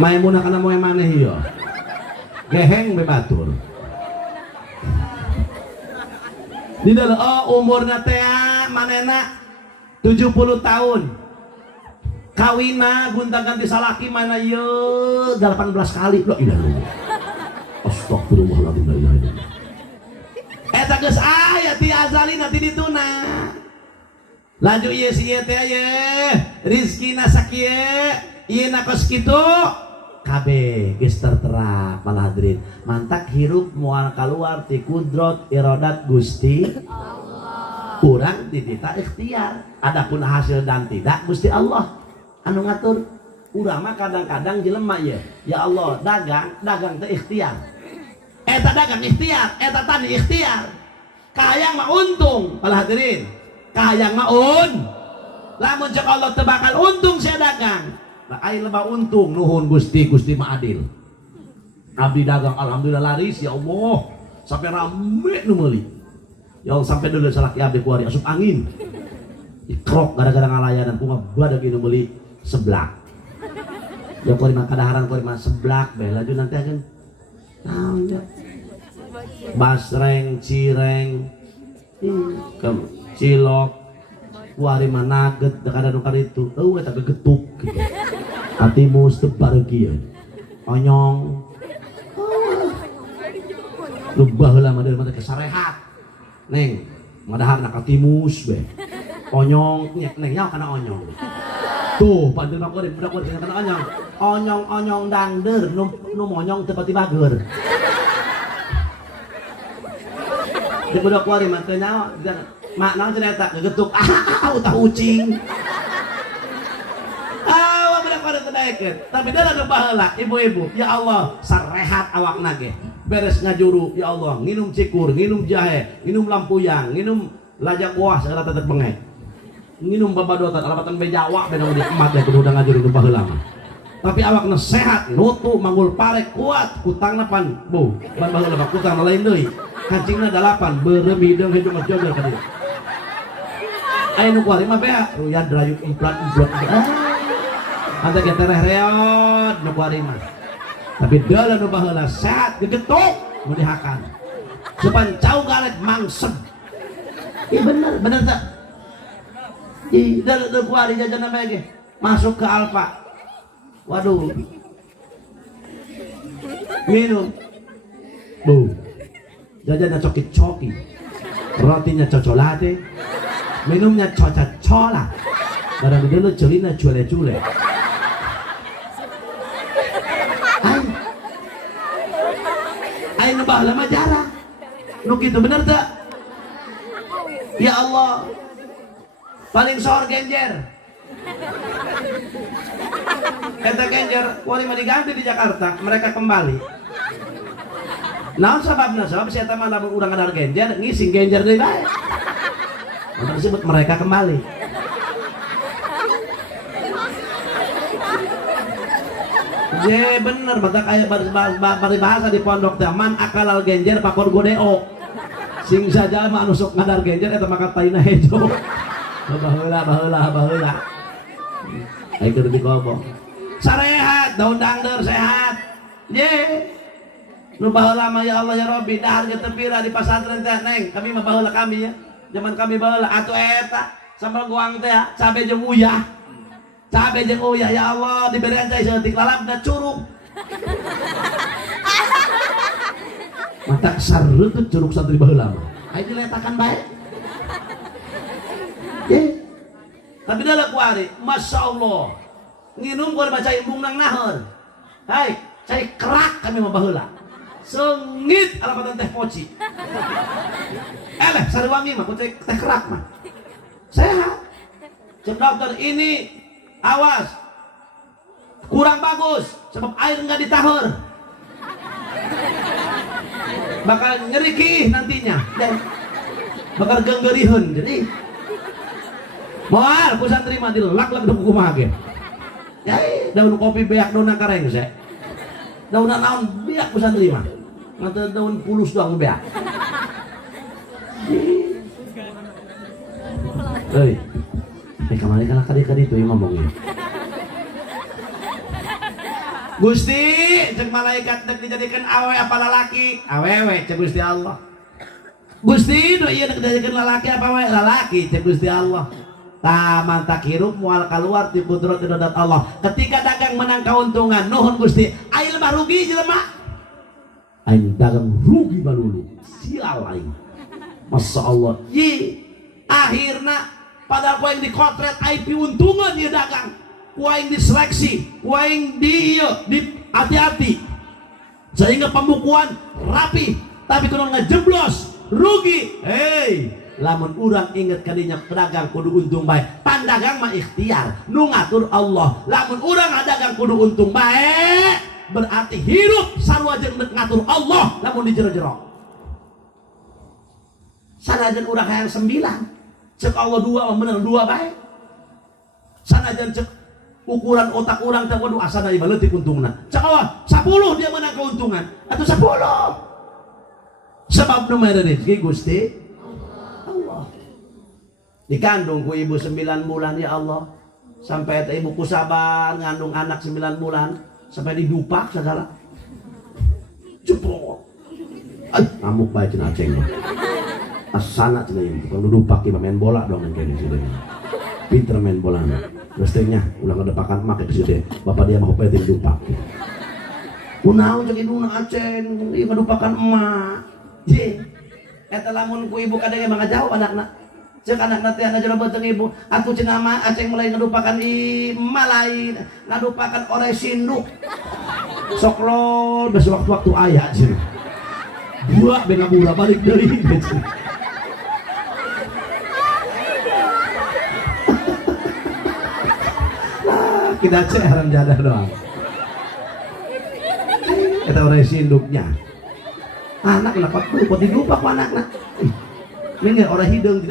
Maimunah kana moe maneh ieu geheng be batur Di dalam umurna teh manena 70 tahun. Kawina gunta-ganti salaki mana ye 18 kali. La ilaha illallah. Astagfirullahaladzim, la ilaha illallah. Eta geus aya ti azalina ti dituna. Laju ieu si ieu teh ye rizkina sakieu ieu na kos kitu kabeh geus tertera para hadirin. Mantak hirup moal kaluar ti kudrat iradat Gusti Allah. Urang ditita ikhtiar. Adapun hasil dan tidak Gusti Allah anu ngatur. Urang mah kadang-kadang jelema ye. Ya Allah, dagang teh ikhtiar. Eta dagang ikhtiar, eta tani ikhtiar. Kahayang mah untung, para hadirin. Kahayang mah lamun cek Allah teu bakal untung sia dagang. Nah, aing lebah untung nuhun Gusti mah adil. Abdi dagang alhamdulillah laris ya Allah. Sampai rame nu meuli. Ya Allah sampai dulu salaki abdi kuari asup angin. Dikrok gara-gara ngalayanan kumaha badag nu meuli seblak. Ya kuari mah kadaharan kuari mah seblak beh laju nanti akan naon ya. Basreng, cireng, cilok, kuari mah naget kada nu kaditu. Eta gegetuk gitu. Atimus teu baregia. Onyong. Lubah heula mah deui mah kesarehat. Neng, madahar na katimus we. Onyong, neng nyaho kana onyong. Tuh, pantun mah kuring budak kuring kana onyong. Onyong dangdeur nu monyong teu pati bageur. Di budak kuring mah teu nyaho, mak naon cenah eta gegetuk utah ucing. Budak kuring teu daekeun. Tapi da nu baheula ibu-ibu, ya Allah, sarehat awakna ge. Beres ngajuru, ya Allah, nginum cikur, nginum jahe, nginum lampuyang, nginum lajak kuah segala tetet bengek. Nginum babadotan alabatan bejawa benang di emat ya kudu udah ngajuru nu baheula mah. Tapi awakna sehat, nutu, manggul parek, kuat, kutangna pan bu, pan baheula mah kutangna lain deui. Kancingna 8, beureum hideung hidung joger ka dieu. Aya nu kuari mah bea, ruyad rayu implant. Anta ge tereh reot nu kuari mah. Tapi dalam nu baheula sehat gegetuk nu dihakan. Supan cau galet mangseb. Ih bener tak? Ih dalam nu kuari jajan apa ge? Masuk ke Alfa. Waduh. Minum. Bu. Jajannya coki-coki. Rotinya cocolate. Minumnya coca-cola. Barang dulu celina cule-cule. Aing baheula mah jarang. Nu kitu bener teu? Ya Allah. Paling sohor genjer. Eta genjer kuari mah diganti di Jakarta, mereka kembali. Naon sababna? Sabab si eta mah lamun urang ngadar genjer, ngising genjer deui bae. Maka disebut mereka kembali. Je bener batak aya bahasa di pondok teh man akalal genjer pakor godeo. Sing saja mah anu sok ngadar genjer eta maka taina hejo. Baheula. Ai keur digobong. Sarehat daun dangdeur sehat. Je. Nu baheula mah ya Allah ya Rabbi dahar ge teu pira di pasantren teh neng. Kami mah baheula kami ya. Zaman kami baheula atuh eta sambal goang teh cabe jeung uyah. Cabe jeung uyah ya Allah diberian cai seutik lalapna curug. Mata sarreut curug santri baheula mah. Aya diletakan bae. Tapi dalam kuari, masya Allah, nginum kuari baca imbung nang nahar. Hai, cai kerak kami mah baheula. Sengit alapatan teh poci. Sariwangi mah teh kerak mah. Sehat. Cek dokter ini awas. Kurang bagus sebab air enggak ditahur. Bakal nyeri kiih nantinya. Dan bakal genggeriheun. Jadi moal ku santri mah dilak-lak deuk kumaha ge. Yai, daun kopi beak daunna kareng se. Daunna naon beak ku santri mah. Ngata daun pulus doang beak. Euy. Kamari kana kadi-kadi tuh ngomongnya. Gusti, cek malaikat dek dijadikan awe apa lalaki? Awewe cek Gusti Allah. Gusti nu ieu diajakeun lalaki apa wae lalaki cek Gusti Allah. Taman tak hirup mual keluar ti kudrat dan Allah. Ketika dagang menang keuntungan, nuhun Gusti, aing mah rugi jelema. Aing dagang rugi balulu. Sial aing. Masya Allah. Akhirna pada ku aing dikotret aing piuntungan ieu dagang. Ku aing diseleksi, ku aing di hati-hati. Sehingga pembukuan rapi, tapi kudu ngejeblos, rugi. Hei, lamun urang inget kadinya pedagang kudu untung baik. Pandagang mah ikhtiar, nu ngatur Allah. Lamun urang dagang kudu untung baik, berarti hirup sarua jeung ngatur Allah lamun di jero-jero. Sanajan urang hayang 9, cek Allah 2 mah bener 2 baik. Sanajan cek ukuran otak urang teh waduh asana ieu leutik untungna. Cek Allah 10 dia menang keuntungan atuh 10. Sebab nu mere rezeki Gusti Allah. Dikandung ku ibu 9 bulan ya Allah. Sampai ibu ku sabar ngandung anak 9 bulan sampai didupak segala. Jeprot. Ay, amuk bae cenah aceng. Asana cenah ieu tukang dudupak ieu main bola dong kene sudah. Pinter main bola. Mestinya ulah ngedepakan emak ke situ bapak dia mau peting dupak. Kunaon jeung indungna aceng ieu ngadupakan emak. Ye. Eta lamun ku ibu kadang emang ngajauh anakna. Cek anakna teh ngajero beuteung ibu, atuh cenah mah aceng mulai ngadupakan emak lain, ngadupakan ore sinduk. Sok lol besok waktu-waktu aya cenah. Buak bengabura balik deui. Kita cek haram jadah doang. Kita orang sinduknya. Anak kenapa kok didupak ku anakna. Ini orang hidung.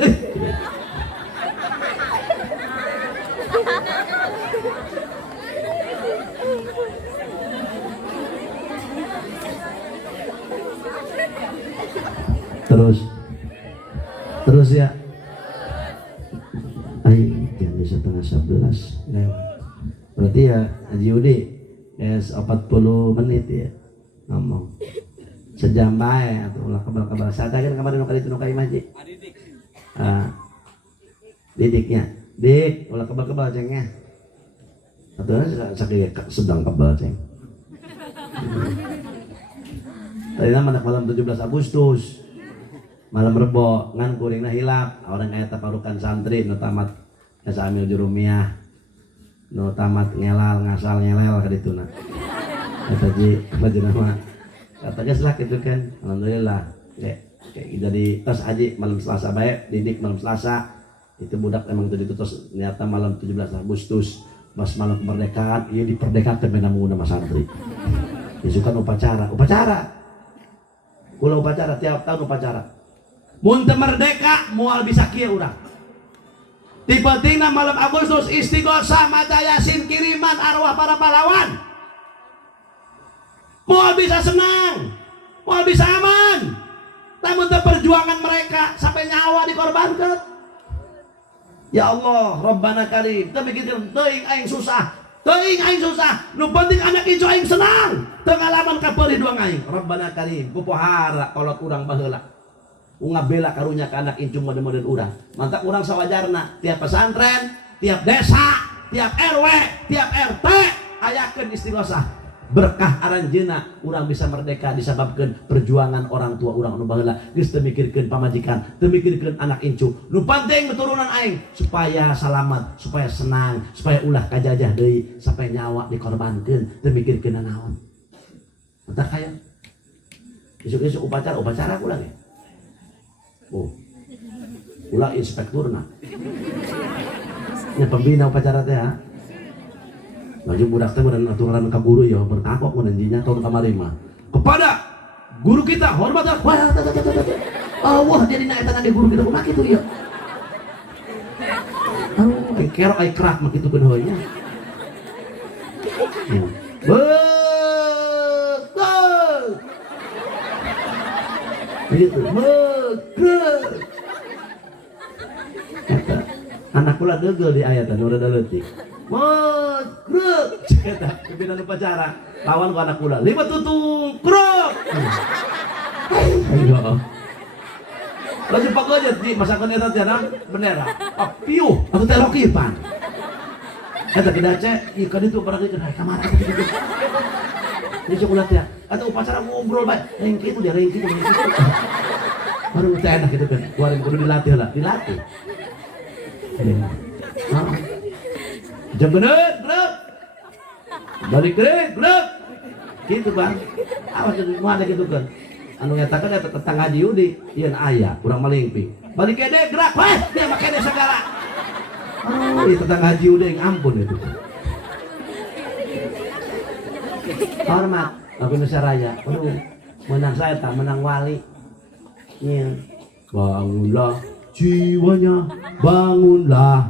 Terus ya. Ayo jam 10:30 lewat. Berarti ya Haji Yudi es 40 menit ya ngomong sejam bae atau ulah kabar-kabar sadakan kemarin nu kali itu nu ka Imaji didiknya dik ulah kabar-kabar cengnya atuh sakit sedang kabar ceng tadi nama malam 17 Agustus malam Rebo ngan kuringna hilap orang aya taparukan santri nu tamat Amil Jurumiyah no tamat ngelal ngasal ngelel ka dituna kata ji apa jenama katanya selak itu kan alhamdulillah kayak jadi tos aji malam Selasa baik didik malam Selasa itu budak emang tadi terus ternyata malam 17 Agustus pas malam kemerdekaan ia diperdekakan dengan menguna mas santri disukan upacara kula upacara tiap tahun upacara mun teu merdeka moal bisa kieu urang. Tiba-tiba malam Agustus istighosah maca yasin kiriman arwah para pahlawan. Mau bisa senang, mau bisa aman. Namun perjuangan mereka sampai nyawa dikorbankan. Ya Allah, Rabbana Karim. Tapi kita teuing aing susah. Nu penting anak incu aing senang. Teu ngalaman kapeulih duang aing. Rabbana Karim, ku pohara kolot urang baheula. Ngabela karunya ke anak incu model-model urang. Mantap urang sawajarna tiap pesantren, tiap desa, tiap RW, tiap RT ayakeun istighosah. Berkah aranjeuna urang bisa merdeka disebabkan perjuangan orang tua urang anu baheula geus teu mikirkeun pamajikan, teu mikirkeun anak incu. Nu penting keturunan aing supaya selamat, supaya senang, supaya ulah kajajah deui, sampai nyawa dikorbankeun, teu mikirkeun naon. Entah kaya isuk-isuk upacara ulang ya. Oh, ulah inspekturna. Nya pembina upacara teh ha. Lagi budak teh beunang aturan ka guru ya bertakok mun anjinya tahun kamari mah. Kepada guru kita hormat. Allah jadi na eta guru kita kumaha kitu ya. Aduh, kerok ai kerak mah kitu keun heunya. Betul. Betul. Anak kula deugel di ayatan nu rada leutik. Kruk. Eta pimpinan upacara. Lawan ku anak kula. 5 tutung kruk. Ayo. Lagi pagoja di masakan eta teh bendera. Piuh atau teh lokipan. Eta kedace ieu ka ditu barang ieu kamar eta kitu. Ini cokulat ya. Atau upacara ngobrol bae. Rengki itu dia rengki itu. Baru teh enak gitu kan. Kuarin kudu dilatih lah, dilatih. Jam bener, gerak. Balik gerak, gerak. Gitu bang. Awas mau ada gitu kan. Anu nyatakan ada tetangga di Udi, ieu aya, kurang malingpi. Balik gede, gerak, weh, dia make deh segala. Oh, itu tetangga Haji Udi yang ampun itu. Hormat, aku Indonesia Raya. Aduh, menang saya tak menang wali. Iya. Bangunlah jiwanya, bangunlah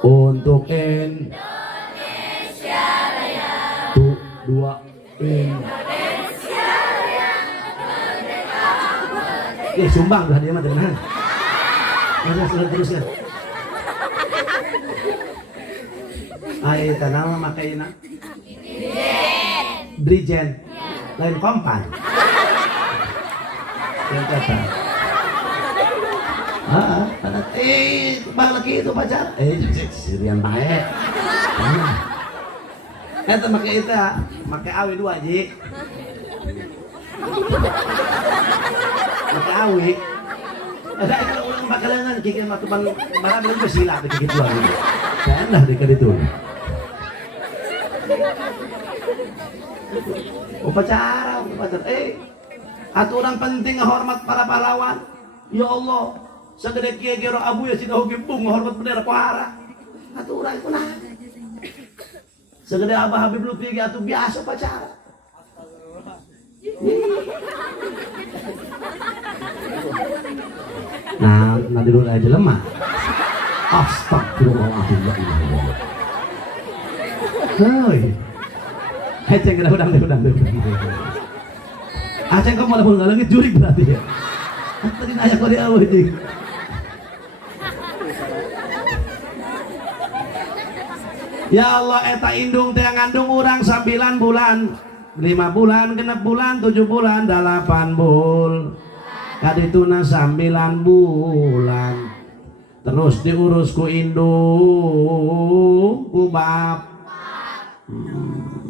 untuk Indonesia Raya. Tuh, dua, Indonesia Raya. Sumbang dah dia mah tenang. Teruskan. Ai tanah makaina. Drijen. Lain kompan. Yang kata. Bang lagi itu pacar. Sirian baik. Eta make itu, make awi dua ji. Make awi. Ada kalau ulang bakalangan kikin matuban barang belum bersila dikit dua gitu. Saya dekat itu. Upacara. Aturan penting hormat para pahlawan. Ya Allah, sagede kieu ge abu ya sida hoge bung hormat bendera pohara. Aturan itu nah. Sagede Abah Habib Lutfi ge atuh biasa upacara. Nah di luar aja lemah. Astagfirullahaladzim. Hei, Aceng kena udang. Aceng kamu malah nggak lagi jurik berarti ya. Tadi nanya kau dia apa ini? Ya Allah, eta indung teh ngandung urang 9 bulan, 5 bulan, 6 bulan, 7 bulan, 8 bul. Kadituna 9 bulan. Terus diurus ku indung ku bab.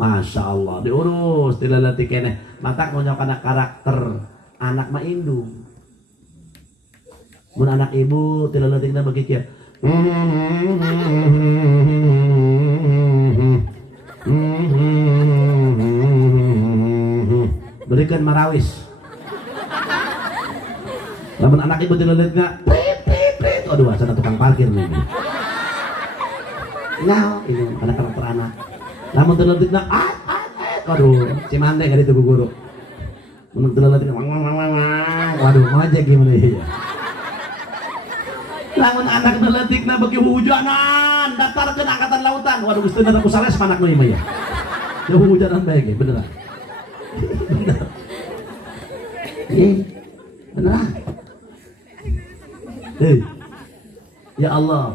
Masya Allah diurus dilalati keneh matak ngonyokana karakter anak mah indung mun anak ibu tilaletikna bagi kieu berikan marawis lamun anak ibu tilaletikna prit aduh asana tukang parkir nih nah ini ada karakter anak namun terletiknya waduh cimande kan itu guru namun terletiknya waduh mau aja gimana ya namun anak terletiknya bagi hujanan datar ke angkatan lautan waduh gusti nata kusales panak nih ya ya hujanan baik ya beneran beneran ya Allah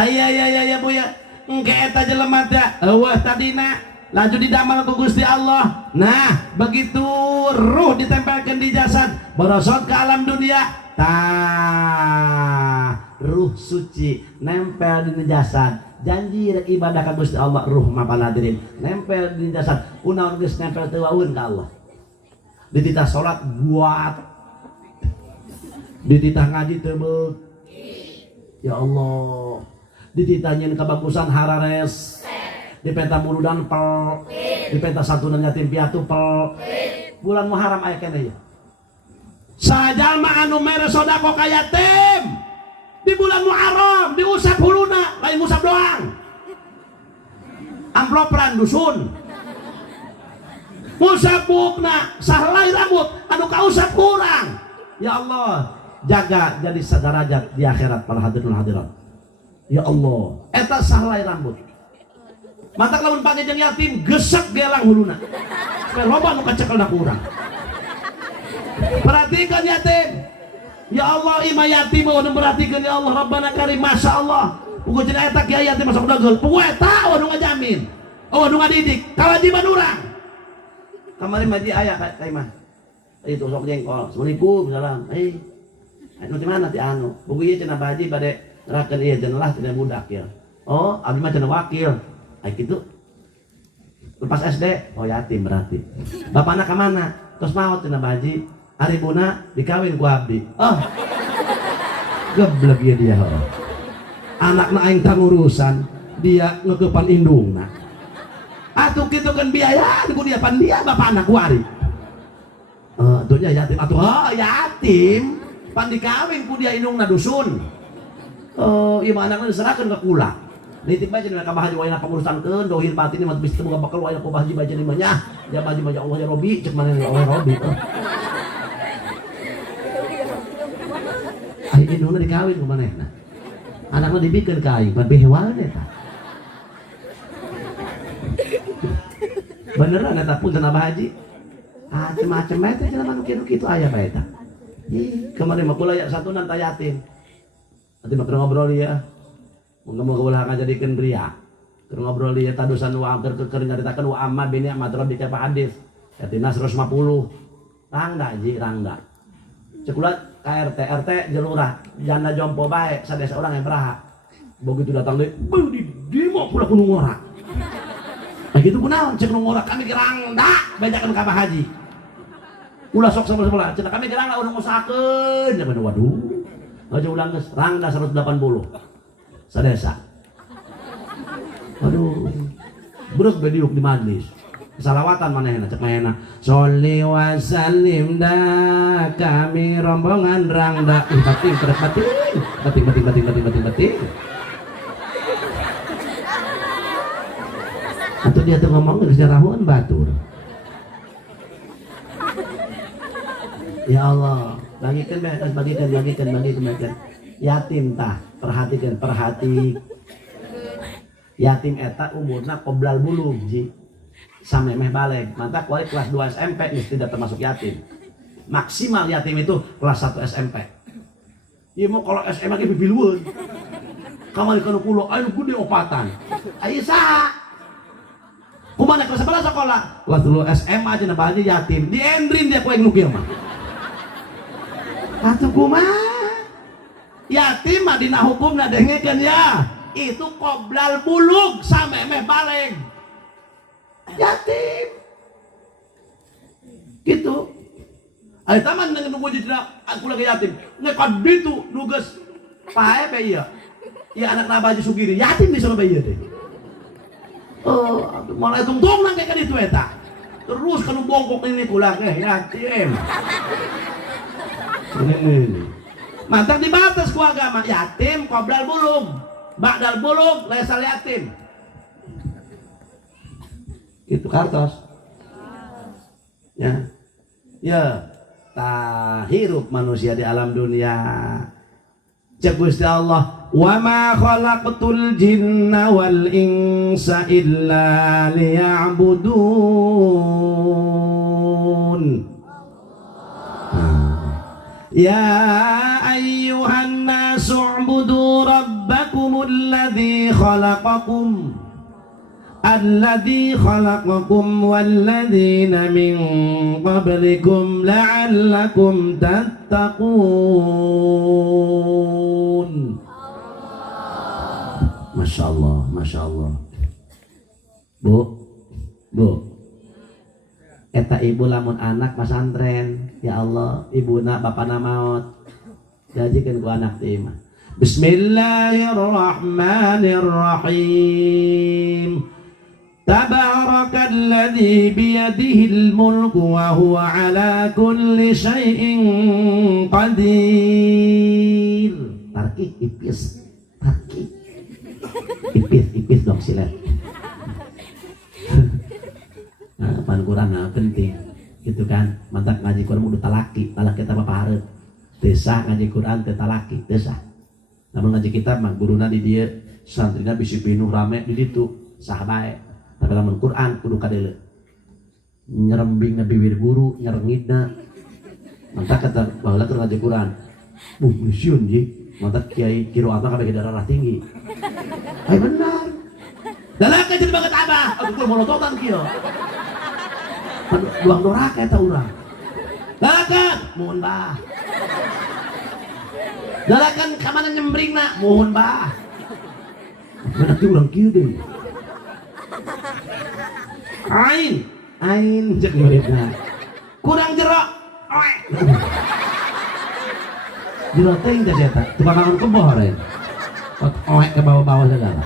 ya bu ya engke eta jelema teh eueuh tadina laju didamel ku Gusti Allah. Nah, begitu ruh ditempelkan di jasad, borosot ke alam dunia. Ruh suci nempel di jasad. Janji rek ibadah ka Gusti Allah ruh mapan hadirin. Nempel di jasad. Unaon geus nempel teu waeun ka Allah. Dititah salat buat. Dititah ngaji teu beuk. Ya Allah. Dititanyain kebagusan harares di penta muludan pel di penta santunan yatim piatu pel bulan Muharram aya keneh ya sajalma anu mere sodako ka yatim di bulan Muharram diusap huluna lain ngusap doang amplopan dusun ngusap bukna sahelai rambut anu kausap kurang ya Allah jaga jadi sadarajat di akhirat para hadirin hadirat. Ya Allah, eta sahlai rambut. Mantak lamun pake jeung yatim gesek gelang huluna. Supaya loba nu kacekelna ku urang. Perhatikan yatim. Ya Allah, ima yatim nu perhatikan ya Allah Rabbana Karim, Masya Allah. Pugu cenah eta kiai yatim masuk dagel. Pugu eta nu ngajamin. Nu ngadidik. Kawajiban urang. Kamari maji aya ka imah. Itu sok jengkol. Assalamualaikum salam. Anu di mana ti anu? Buku ieu cenah baji bade ngerakeun ieu cenah lah cenah budak ya. Oh, abdi mah cenah wakil. Ai kitu. Lepas SD, oh yatim berarti. Bapakna ka mana? Tos maot cenah baji. Aribuna dikawin ku abdi. Oh. Geblek ieu dia. Anakna aing tangurusan, dia ngeukepan indungna. Atuh kitu kan biayaan ku dia pan dia bapakna ku ari. Tuh ya yatim atuh yatim pan dikawin ku dia indungna dusun. Ieu mah anakna diserahkeun ka kula. Nitip bae cenah ka bahaji wayna pangurusankeun dohir batin mah bisa teu bakal wayna ku bahaji bae cenah mah nya. Ya bahaji mah Allah ya Robi cek mana Allah Robi. Ai indungna dikawin ku manehna. Anakna dibikeun ka aing pan behewal eta. Beneran eta pun cenah bahaji. Macem-macem eta cenah manu kitu aya bae eta. Kemarin mah kula ya satunan ta yatim. Nanti mah ngobrol ya. Moga-moga ulah ngajadikeun pria. Keur ngobrol ieu tadusan wa keur nyaritakeun wa amma bini madrab di apa hadis. Yatina 150. Rangda ji rangda. Cek ulah RT jelurah janda jompo bae sadesa urang yang beraha. Begitu datang deui, beuh di demo pula kudu ngora. Nah gitu kunaon cek nu ngora kami rangda bejakeun ka Pak Haji. Ulah sok sama-sama cenah kami rangda urang ngusahakeun nya waduh. Aja ulang geus rangda 180. Sadesa. Aduh. Brek bediuk di majlis. Salawatan manehna cek manehna. Sholli wa sallim da kami rombongan rangda. Bating. Atau dia tuh ngomong geus jarahuan batur. Ya Allah, bagikan. Yatim tah, perhatikan. Yatim eta umurna qoblal bulug ji. Sampai meh baleg, mantap kuali kelas 2 SMP ini tidak termasuk yatim. Maksimal yatim itu kelas 1 SMP. Iya mau kalau SMA ke bibilueun. Kamari kana kula anu gede opatan. Ayo saha? Kumaha kelas berapa sekolah? Kelas 2 SMA aja na bahagia yatim. Di endrin dia kueng nukil mah. Atuh kumaha? Yatim mah dina hukumna dengekeun ya. Itu qoblal bulug sampai meh baleg. Yatim gitu ay taman nang nunggu jidna aku lagi yatim nekad ditu nugas pae be ieu anak nabaji sugiri yatim di sono be ieu teh malah tungtung nang ka ditu eta terus kanu bongkok ini pulang yatim ini mantap dibatas ku agama yatim qoblal bulug ba'dal bulug laisal yatim itu kartos ya hirup manusia di alam dunia cek Gusti Allah wa ma khalaqtul jinna wal insa illa liya'budun ya ayyuhan nasu u'budu rabbakumul ladzi khalaqakum الذي خلقكم والذين من قبلكم لعلكم تتقون Masya Allah Bu eta ibu lamun anak masantren ya Allah ibuna bapana maot jadikeun ku anak teh mah Bismillahirrahmanirrahim Tabarakalladzi biyadihil mulku wa huwa ala kulli syai'in qadir. Tarkik ipis dong silet. Nah, pan Quran penting gitu kan. Mantap ngaji Quran udah talaki kita apa hareup. Desa ngaji Quran teh talaki desa. Namun ngaji kitab mah guruna di dieu santrina bisi pinuh rame di ditu saha bae. Tapi lamun Quran kudu kadeuleu nyerembing na bibir guru nyerengidna mantap kata baheula keur ngaji Quran musieun ji mantap kiai kiroatna kabeh darah tinggi ai benar dalaka jadi banget abah aku molototan kieu duang doraka eta urang dalaka mun bah Dalakan kamana nyembringna mohon bah. Berarti urang kieu deui. Ain cek muridna. Kurang jero. Jero teh teh eta. Tukang bangun keboh re. Oek ke bawah-bawah segala.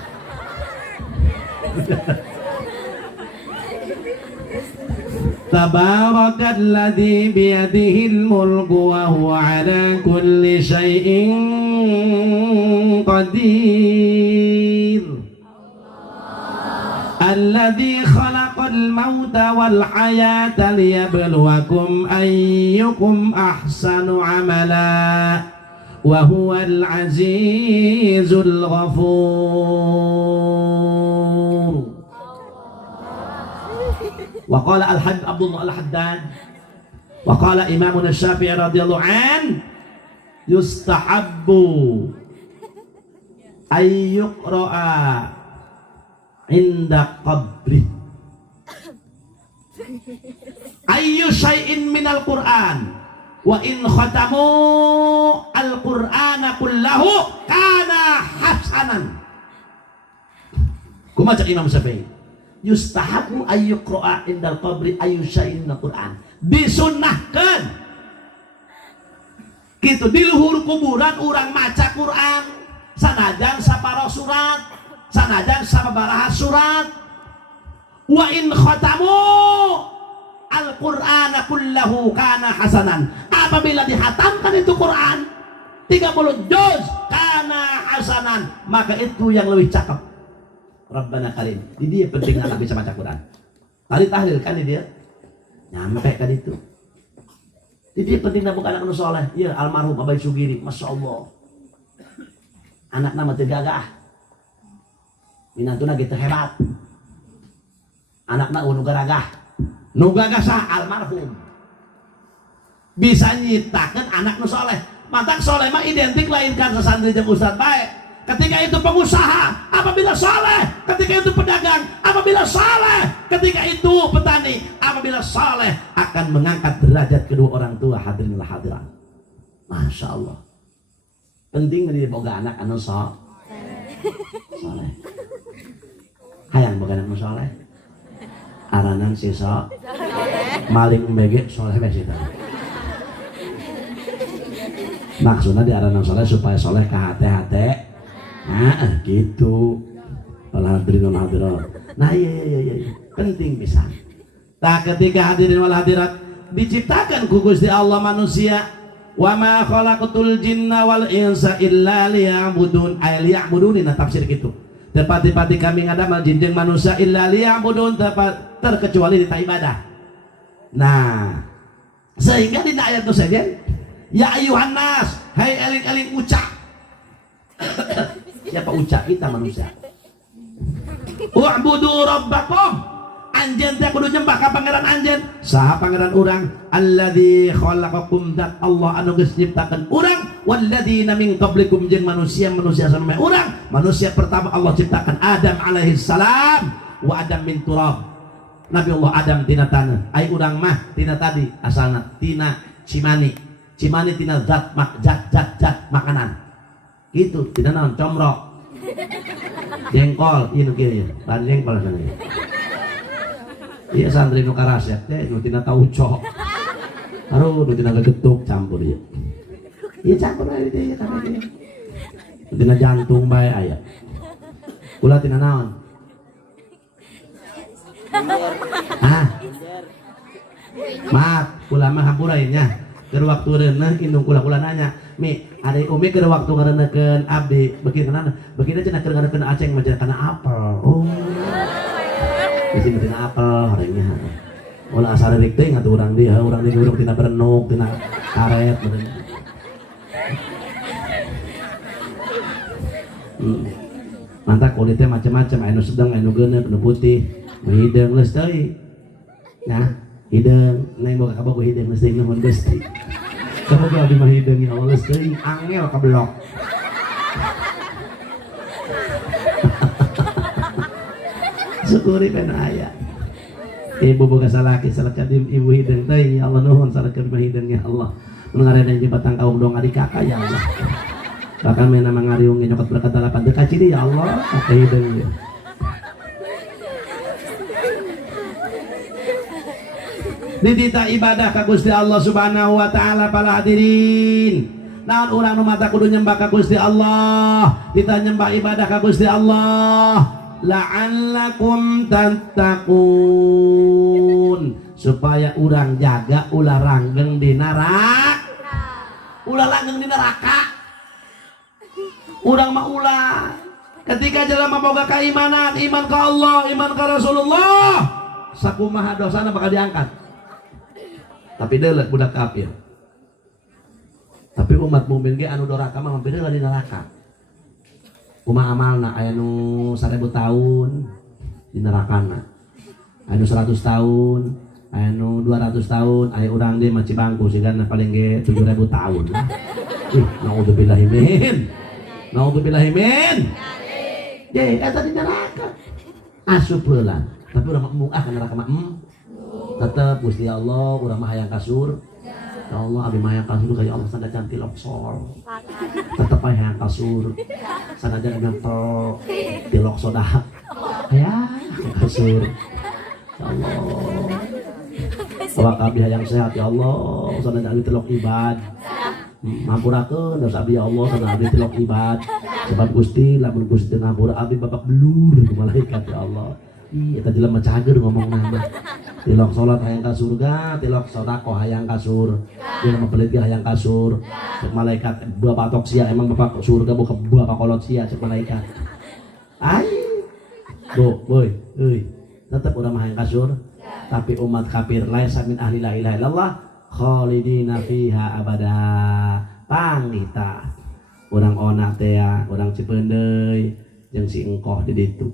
Tabarakalladzi biyadihil mulku wa huwa ala kulli syai'in qadir. Alladzi khalaqal mauta wal hayata liyabluwakum ayyukum ahsanu amala wa huwal azizul ghafur. Wa qala al-Hadd Abdullah al-Haddad wa qala Imam Syafi'i radhiyallahu an yustahabbu ay yuqra'a inda qabri ayyu syai'in minal Qur'an wa in khatamu al-Qur'ana kullahu kana hasanan. Kumaca Imam Syafi'i yustahabu ayyuqra'a indal qabri ayyu syai'in minal Qur'an, disunnahkeun kitu di luhur kuburan urang maca Qur'an sanajan saparo surat, sanajan sababaraha surat. Wa in khatamu al-Qur'ana kullahu kana hasanan, apabila dihatamkan itu Qur'an 30 juz kana hasanan, maka itu yang lebih cakep. Rabbana karim. Di dia penting anak bisa baca Quran. Tadi tahlil kan di dia. Nyampe kan itu. Di dia penting bukan anak nu soleh. Iya almarhum Abai Sugiri, masya Allah. Anak nama tegagah. Minantuna gitu hebat. Anakna nu garagah. Nu gagah sah almarhum. Bisa nyiptakeun anak nu soleh. Mantak soleh mah identik lain kan sesantri jeung ustad bae. Ketika itu pengusaha, apabila saleh. Ketika itu pedagang, apabila saleh. Ketika itu petani, apabila saleh, akan mengangkat derajat kedua orang tua. Hadirin wal hadirat, masya Allah. Penting dari boga anak anu saleh. Hayang boga anak anu saleh. Aranan sisa maling mbege saleh besi. Maksudnya di aranan saleh supaya saleh ke hati-hati. Nah gitu. Wal hadirin wal hadirat. Nah iya penting bisa. Tak ketika hadirin wal hadirat diciptakan ku Gusti Allah manusia, wa ma khalaqatul jinna wal insa illa liya'budun. Ay liya'budun dina tafsir kitu. Tepati-pati kami ngadamel jin jeung manusia illa liya'budun, terkecuali dita ibadah. Nah, sehingga di ayat itu saja ya ayuhan nas, hai eling-eling ucap. Siapa ucap? Kita manusia. Wa'budu rabbakum, anjeun teh kudu nyembah ka pangeran anjeun. Saha pangeran urang? Alladzi khalaqakum, dat Allah anu geus nyiptakeun urang, walladzina min qablikum, jeung manusia-manusia sameme urang. Manusia pertama Allah ciptakan Adam alaihi salam, wa Adam min turab. Nabi Allah Adam tina tanah, ai urang mah tina tadi asalna tina cimani. Cimani tina zat makanan. Gitu, tidak naon comrok. Jengkol, ieu kieu ya. Jengkol sana. Iya santri nu karasep teh nu tina tauco. Aduh, nu tina getuk campur ieu. Ieu campur aya teh tapi teh. Tina jantung bae aya. Kula tina naon? Maaf, kula mah hampurain nya. Keur waktu reuneuh indung kula nanya, "Mi, ada umi keur waktu ngareneukeun abdi, beuki kenana? Beuki cenah keur ngareneukeun aceng mah kana apel." Oh. Bisi tina apel hareunya. Ulah asal rek teh ngatu urang dia, urang di urang tina berenuk, tina karet meureun. Mantap kulitnya macam-macam, anu sedang, anu geuneuk, anu putih, nu hideung leus teuing. Nah, hideung, neng boga kabogo hideung leus teuing nuhun Gusti. Kabogo abdi mah hideung ya Allah leus teuing, angel kablok. Syukuri kana aya. Ibu boga salaki salaka ibu hideung teuing ya Allah nuhun salaka mah hideung ya Allah. Nu ngaranna jeung batang kaum dong adik kakak ya Allah. Bahkan main nama ngariung nyokot berkat dalapan dekat sini ya Allah pakai hidung ya. Ditita ibadah ka Gusti Allah Subhanahu wa taala para hadirin. Naon urang nu mata kudu nyembah ka Gusti Allah, kita nyembah ibadah ka Gusti Allah la'allakum tattaqun, supaya urang jaga ulah langgeng di neraka. Ulah langgeng di neraka. Urang mah ulah ketika jelema boga keimanan, iman ka Allah, iman ka Rasulullah, sakumaha dosana bakal diangkat. Tapi deuleu budak kafir. Tapi umat mukmin ge anu doraka mah mampir di neraka. Kumaha amalna aya nu 1000 tahun di nerakana. Aya nu 100 tahun, aya nu 200 tahun, aya urang di maci bangku sigana paling ge 7000 tahun. Naudzubillahi min. Naudzubillahi min. Ye, eta di neraka. Asup heula. Tapi urang mung ka neraka mah tetap Gusti Allah urang mah hayang kasur. Ya Allah abi mah hayang kasur kayak Allah sanajan tiloksor. Tetep hayang kasur. Sanajan ngantor tilokso dah. Hayang kasur. Ya Allah. Awak abi hayang sehat ya Allah. Sanajan abi tilok ibad. Mampurakeun dosa abi ya Allah sanajan abi tilok ibad. Sebab Gusti lamun Gusti ngampura abi babak belur ku malaikat ya Allah. Ih, eta jelema cager ngomong nama. Tilok salat hayang ka surga, tilok sedekah hayang ka surga. Jelema pelit ge hayang ka surga. Cek malaikat buah patok sia emang bapak surga bukan buah pakolot sia cek malaikat. Ai. Boy, euy. Tetep urang mah hayang ka surga. Tapi umat kafir laisa min ahli la ilaha illallah khalidina fiha abada. Pangita. Urang ona teh ya, urang Cipeundeuy jeung si engkoh di ditu.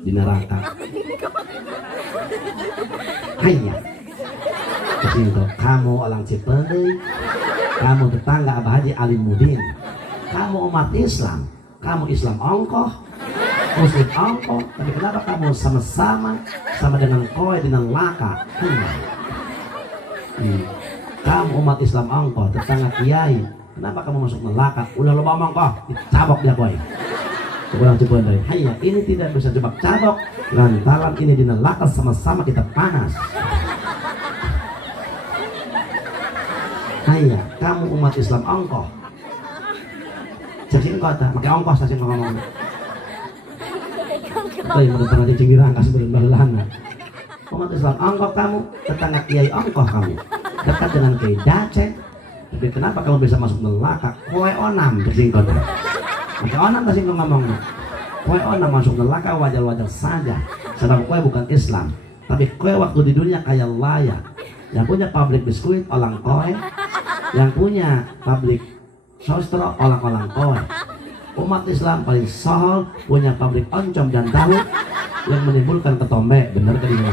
Di neraka. Hanya kesitu kamu orang Cipeundeuy, kamu tetangga Abah Haji Alimuddin, kamu umat Islam, kamu Islam ongkoh, Muslim ongkoh, tapi kenapa kamu sama-sama sama dengan kowe di neraka? Kamu umat Islam ongkoh, tetangga kiai, kenapa kamu masuk neraka? Udah loba ongkoh, dicabok dia kowe. Orang Cipeundeuy, hanya ini tidak bisa cabak-cabok lantaran ini di neraka sama-sama kita panas. Hanya kamu umat Islam ongkoh. Cacing kota, pakai ongkos cacing ngomong. Tapi menurut nanti cingirang kasih berlana. Umat Islam ongkoh kamu, tetangga kiai ongkoh kamu, dekat dengan kiai dacet. Tapi kenapa kamu bisa masuk neraka? Kowe onam cacing kota. Maka onam kasih ngomongnya. Kowe onam masuk neraka wajar-wajar saja. Sedang kowe bukan Islam. Tapi kowe waktu di dunia kayak layak. Yang punya pabrik biskuit orang kowe. Yang punya pabrik sostro orang kowe. Umat Islam paling sohol punya pabrik oncom dan tahu yang menimbulkan ketombe. Bener kan ini?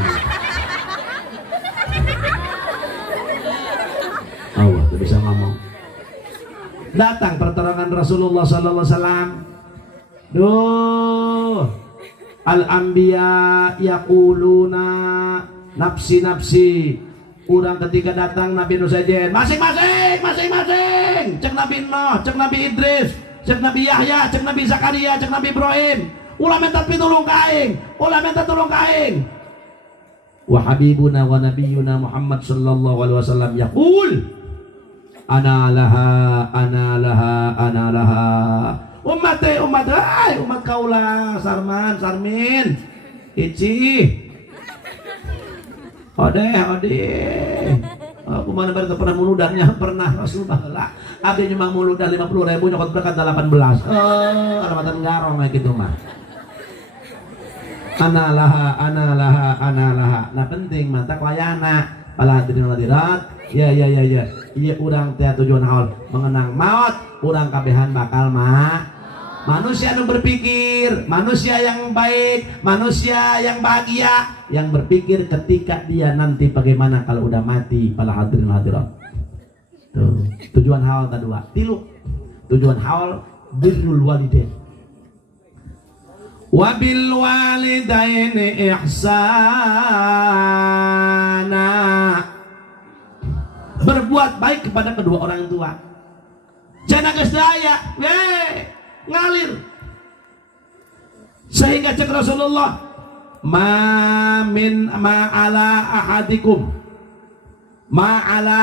Allah tuh bisa ngomong. Datang pertolongan Rasulullah sallallahu alaihi wasallam. Duh, al-anbiya yaquluna nafsi nafsi. Urang ketika datang Nabi Nuh sajen, masing-masing. Cek Nabi Nuh, cek Nabi Idris, cek Nabi Yahya, cek Nabi Zakaria, cek Nabi Ibrahim. Ulah minta pitulung ka aing, ulah minta tulung ka aing. Wa habibuna wa nabiyuna Muhammad sallallahu alaihi wasallam yaqul ana laha umat kaula sarmin ici ode aku mana baru pernah muludahnya pernah Rasulullah abdi nyumbang muludah 50.000 nyokot berkat 18 alamatan garong kayak gitu mah ana laha nah penting mata klayana pala hadirin hadirat ya iya urang teh tujuan haul mengenang maut urang kabehan bakal manusia yang berpikir, manusia yang baik, manusia yang bahagia, yang berpikir ketika dia nanti bagaimana kalau udah mati. Pala hadirin hadirat tuh tujuan haul kedua tilu tujuan haul birrul walidain wabil walidaini ihsana, berbuat baik kepada kedua orang tua. cenah geus daya ngalir. Sehingga cek Rasulullah, ma'ala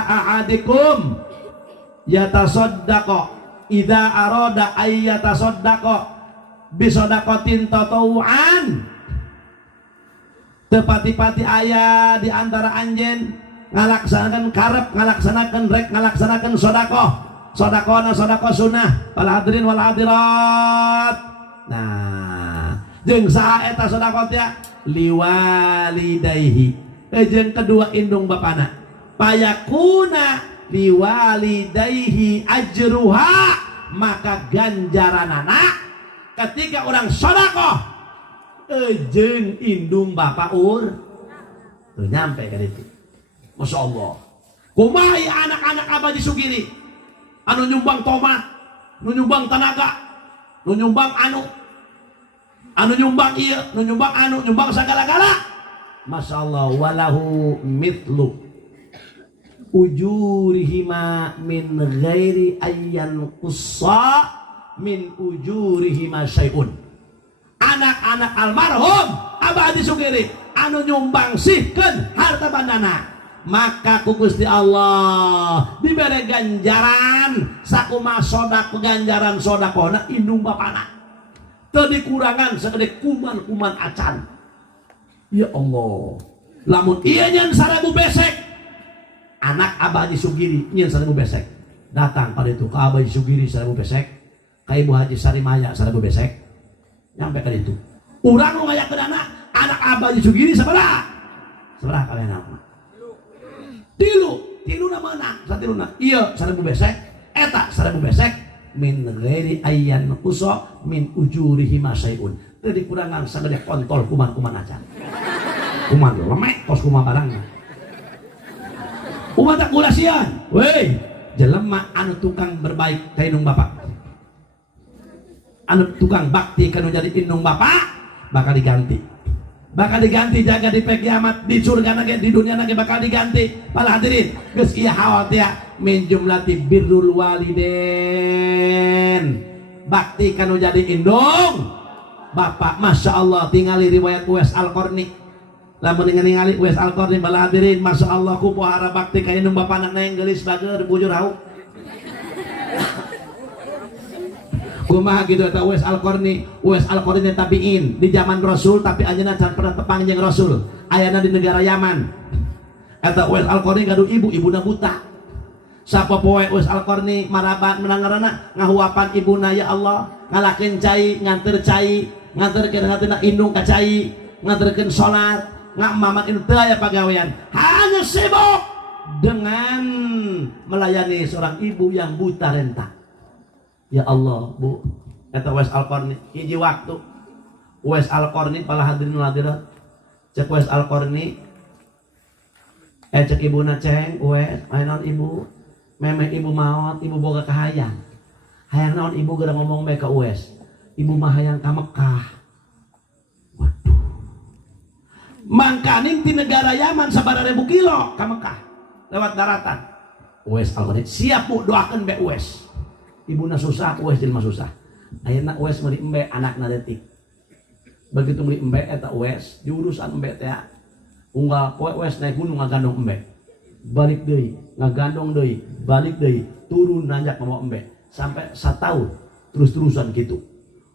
ahadikum yatasaddaqa idza arada ay yatasaddaqa bisadaqatin tatawuan. Tepati-pati aya di antara anjeun ngalaksanakan ngalaksanakan sedekah sunnah wal hadirin wal hadirat. Nah, jeung saha eta sedekah teh liwalidayhi, jeung kedua indung bapana, payakuna liwalidayhi ajruha, maka ganjaranana ketika orang sedekah jeung indung bapa tuh nyampe ka ditu. Masya Allah. Kumaha anak-anak Abah Haji Sugiri anu nyumbang tomat, nu nyumbang tenaga, nu nyumbang anu nyumbang ieu, nu nyumbang nyumbang sagala-gala. Masya Allah, walahu mitlu ujurihima min ghairi ayyan qussa min ujurihima syai'un. Anak-anak almarhum Abah Haji Sugiri anu nyumbang sihkeun harta bandana, maka ku Gusti Allah dibere ganjaran sakumaha sodak ganjaran sodakona indung bapana teu dikurangan sagede kuman-kuman acan. Ya Allah, lamun ieu nyeun 1000 besek, anak Abah Haji Sugiri nyeun 1000 besek, datang pada itu ke Abah Haji Sugiri 1000 besek, ka Ibu Haji Sarimaya 1000 besek, nyampe ka ditu. Urang nu ngayakeun anak Abah Haji Sugiri sabaraha kalian nama? Tilu na meunang, satiluna. Ieu 1000 besek, eta 1000 besek min ghairi ayyan qusa min ujurihi masyai'un. Teu dikurangan sagede kontol kuman-kuman acan. Kuman lemek kos kumaha barangna. Umat tak gula sian. Weh, jelema anu tukang berbaik ka indung bapak, anu tukang bakti kanu jadi indung bapak bakal diganti jaga di kiamat, di surga nage, di dunia nage bakal diganti. Para hadirin geus ieu hawat ya min jumlati birrul waliden, bakti kanu jadi indung bapak. Masya Allah, tingali riwayat Uwais Al-Qarni, lamun ningali Uwais Al-Qarni para hadirin, masya Allah ku pohara bakti ka indung bapak anak neng geulis bager bujur hauk. Kumaha gitu eta Uwais Al-Qarni tabiin di zaman Rasul, tapi anjeunna can pernah tepang jeung Rasul. Ayana di negara Yaman. Eta Uwais Al-Qarni gaduh ibuna buta. Sapopoe Uwais Al-Qarni marabat menangarana ngahuapan ibuna, ya Allah, ngalakeun cai, nganterkeun hateuna indung ka cai, nganterkeun salat, ngamamat itu aya pagawean. Hanya sibuk dengan melayani seorang ibu yang buta renta. Ya Allah, Bu, kata Uwais Al-Qarni hiji waktu Uwais Al-Qarni pala hadirin hadirat, cek Uwais Al-Qarni cek ibuna ceng Uwais, aya naon ibu? Memeh ibu maot, ibu boga kahayang. Hayang naon ibu geura ngomong bae ka Uwais. Ibu mah hayang ka Mekah. Waduh. Mangkaning ti negara Yaman sabaraha ribu kilo ka Mekah lewat daratan. Uwais Al-Qarni siap Bu, doakeun bae Uwais. Ibuna susah, Uwais jelema susah. Ayeuna Uwais meuli embe anakna leutik. Begitu meuli embe eta Uwais, diurusan embe teh unggal poe Uwais naik gunung ngagandong embe. Balik deui, ngagandong deui, balik deui, turun nanjak mama embe. Sampai 1 tahun terus-terusan gitu.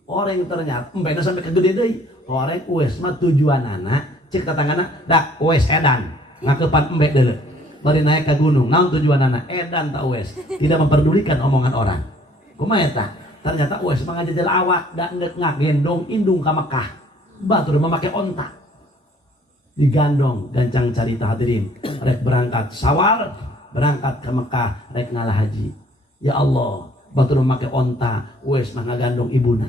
Orang ternyata embena sampai ke gede deui. Orang Uwais mah tujuanana cek tetanggana dak Uwais edan ngakepan embe deuleu. Bari naik ke gunung, naon tujuanana? Edan ta Uwais, tidak memperdulikan omongan orang. Kumaha eta? Ternyata Uwais mah ngajajal awak da ngagendong indung ka Mekah. Batur memakai onta. Digandong gancang carita hadirin. Rek berangkat Syawal, berangkat ke Mekah, rek ngalah haji. Ya Allah, batur memakai onta, Uwais mah ngagandong ibuna.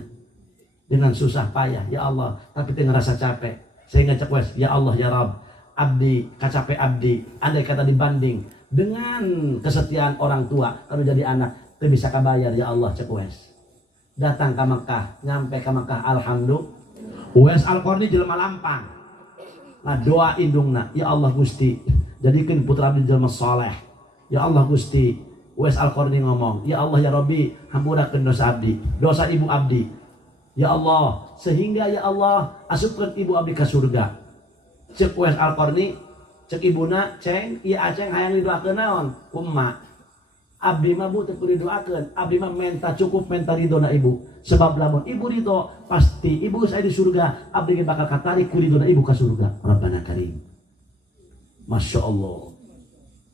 Dengan susah payah, ya Allah, tapi teu ngerasa capek. Sehingga cek Uwais, ya Allah ya Rabb, abdi kacape abdi, andai kata dibanding dengan kesetiaan orang tua kalau jadi anak teu bisa kabayar, ya Allah cek Uwais. Datang ke Mekah, nyampe ke Mekah, alhamdulillah Uwais Al-Qarni jelema lampang. Nah doa indungna, ya Allah Gusti, jadikan putra abdi jelema saleh. Ya Allah Gusti, Uwais Al-Qarni ngomong, ya Allah ya Rabbi, hampurakeun dosa abdi, dosa ibu abdi. Ya Allah, sehingga ya Allah asupkeun ibu abdi ka surga. Cek Uwais Al-Qarni, cek ibuna, ceng, ieu aceng hayang didoakeun naon? Umma. Abdi mah teu kudu didoakeun, abdi mah menta cukup menta ridona ibu. Sebab lamun ibu ridho, pasti ibu saya di surga, abdi ge bakal katarik ku ridona ibu ka surga. Rabbana Karim. Masya Allah.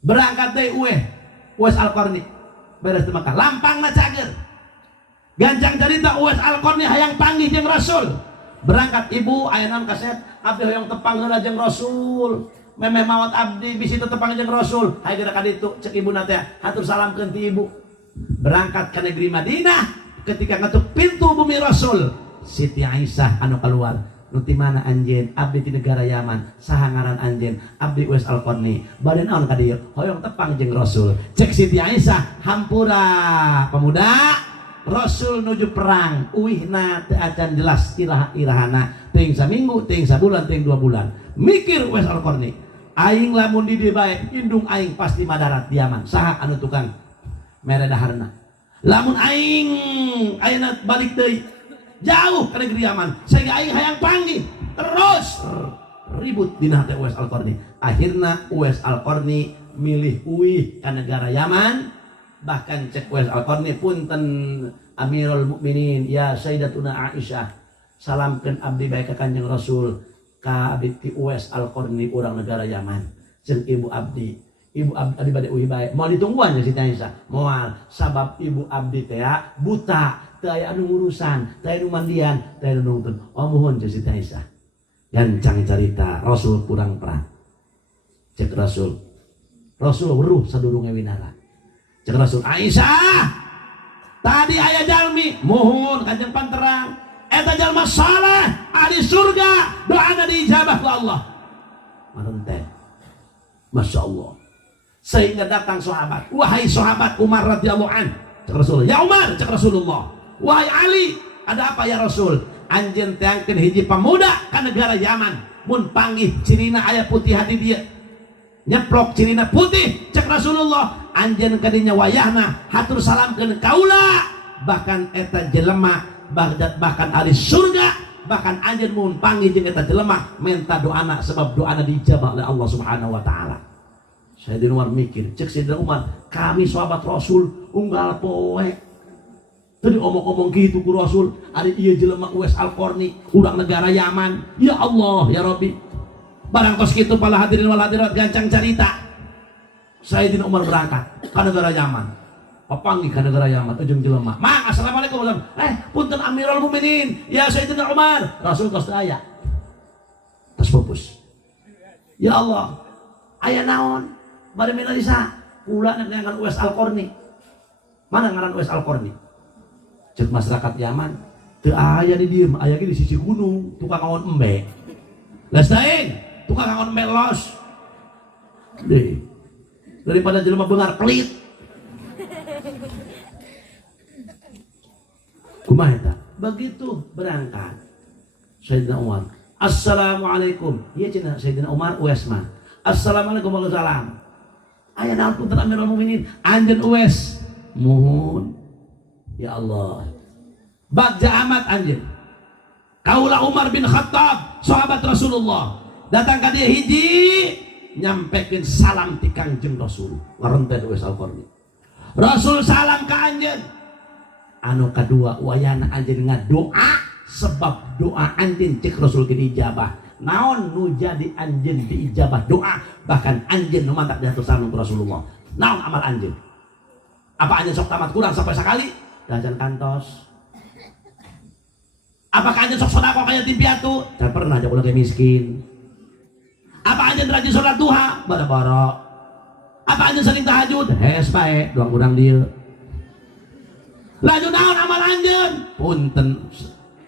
Berangkat deui Uwais Al-Qarni. Beres teu Makkah, lampangna cager. Gancang cerita Uwais Al-Qarni hayang panggih jeung Rasul. Berangkat ibu aya naon kaset, abdi hoyong tepang heula jeung Rasul. Memeh maot abdi bisi tepang jeung Rasul. Hayu geura ka ditu cek ibuna teh, hatur salamkeun ti ibu. Berangkat ke negeri Madinah, ketika ngatup pintu bumi Rasul, Siti Aisyah anu keluar. Nu ti mana anjeun? Abdi ti negara Yaman. Saha ngaran anjeun? Abdi Uwais Al-Qarni. Bade naon ka dieu? Hoyong tepang jeung Rasul. Cek Siti Aisyah, hampura pemuda, Rasul nuju perang. Uihna teu acan jelas irahana. Teuing saminggu, teuing sabulan, teuing 2 bulan. Mikir Uwais Al-Qarni, aing lamun di dieu bae, indung aing pasti madarat di Yaman. Saha anu tukang mere daharna? Lamun aing ayeuna balik deui jauh ke negeri Yaman, sehingga aing hayang panggih terus ribut dina teh Uwais Al-Qarni. Akhirna Uwais Al-Qarni milih uih ke negara Yaman. Bahkan cek Uwais Al-Qarni, punten Amirul Mukminin ya Sayyidatuna Aisyah, salamkeun abdi bae ka Kanjeng Rasul, ka abdi ti Uwais Al-Qarni urang negara Yaman. Jeung ibu abdi abdi bade uih bae. Moal ditungguan ya Siti Aisyah. Moal sabab ibu abdi teh buta, teu aya anu ngurusan, teu aya anu mandian, teu aya anu nungtun. Oh muhun jeung Siti Aisyah. Gancang carita Rasul kurang perang. Cek Rasul weruh sadurunge winara. Cek Rasul, Aisyah, tadi aya jalmi muhun kanjeng panterang, eta jalma saleh ahli surga, doana diijabah ku Allah. Marun teh Masya Allah. Sehingga datang sahabat, wahai sahabat Umar radhiyallahu an, cek Rasul, ya Umar, cek Rasulullah, wahai Ali, ada apa ya Rasul? Anjeun teh angkeun hiji pemuda ka negara Yaman, mun panggih cirina aya putih hati dia, nyeplok cirina putih. Cek Rasulullah, anjeun kadinya wayahna hatur salamkeun kaula, bahkan eta jelema bahkan ahli surga, bahkan anjeun mun panggih jeung eta jelema menta doana, sebab doana dijabah oleh Allah Subhanahu wa taala. Sayyidina Umar mikir, cek Sayyidina Umar, kami sahabat Rasul unggal poe tadi omong-omong gitu ku Rasul, ada ieu jelema Uwais Al-Qarni urang negara Yaman. Ya Allah ya Rabbi, barang kos kitu pala hadirin wal hadirat gancang carita. Sayyidina Umar berangkat ke negara Yaman, papanggih ke negara Yaman ujung jelema, "Mang, assalamualaikum." Punten Amirul Mukminin, ya Sayyidina Umar. Rasul kos teu aya. Tas pupus. Ya Allah, aya naon? Bade mina isa, kula nengan Uwais Al-Qarni. Mana ngaran Uwais Al-Qarni? Cek masyarakat Yaman, teu aya di dieu, aya ge di sisi gunung, tukang ngawon embe. Lestaing, tukang ngawon embe los. Deui. Daripada jelema beungar pelit. Kumaha eta? Begitu berangkat Sayyidina Umar, assalamualaikum. Ieu cenah Sayyidina Umar Uwais mah. Assalamualaikum warahmatullahi wabarakatuh. Aya naon punten Amirul Mukminin? Anjeun Uwais. Muhun. Ya Allah. Bagja amat anjeun. Kaula Umar bin Khattab, sahabat Rasulullah. Datang ka dieu hiji nyampekeun salam ti Kangjeng Rasul. Ngaronten Uwais Al-Qarni. Rasul salam ka anjeun. Anu kadua wayana anjeun ngadoa, sebab doa anjeun cek Rasul ge dijabah. Naon nu jadi anjeun diijabah doa, bahkan anjeun nu mantak diatur salam ku Rasulullah. Naon amal anjeun? Apa anjeun sok tamat Quran sampai sakali? Jajan kantos. Apakah anjeun sok sedekah kaya tim piatu? Can pernah aja ulah miskin. Apa anjeun rajin salat duha? Bara-bara. Apa anjeun sering tahajud? Hes bae, doang urang dieu. Laju naon amal anjeun? Punten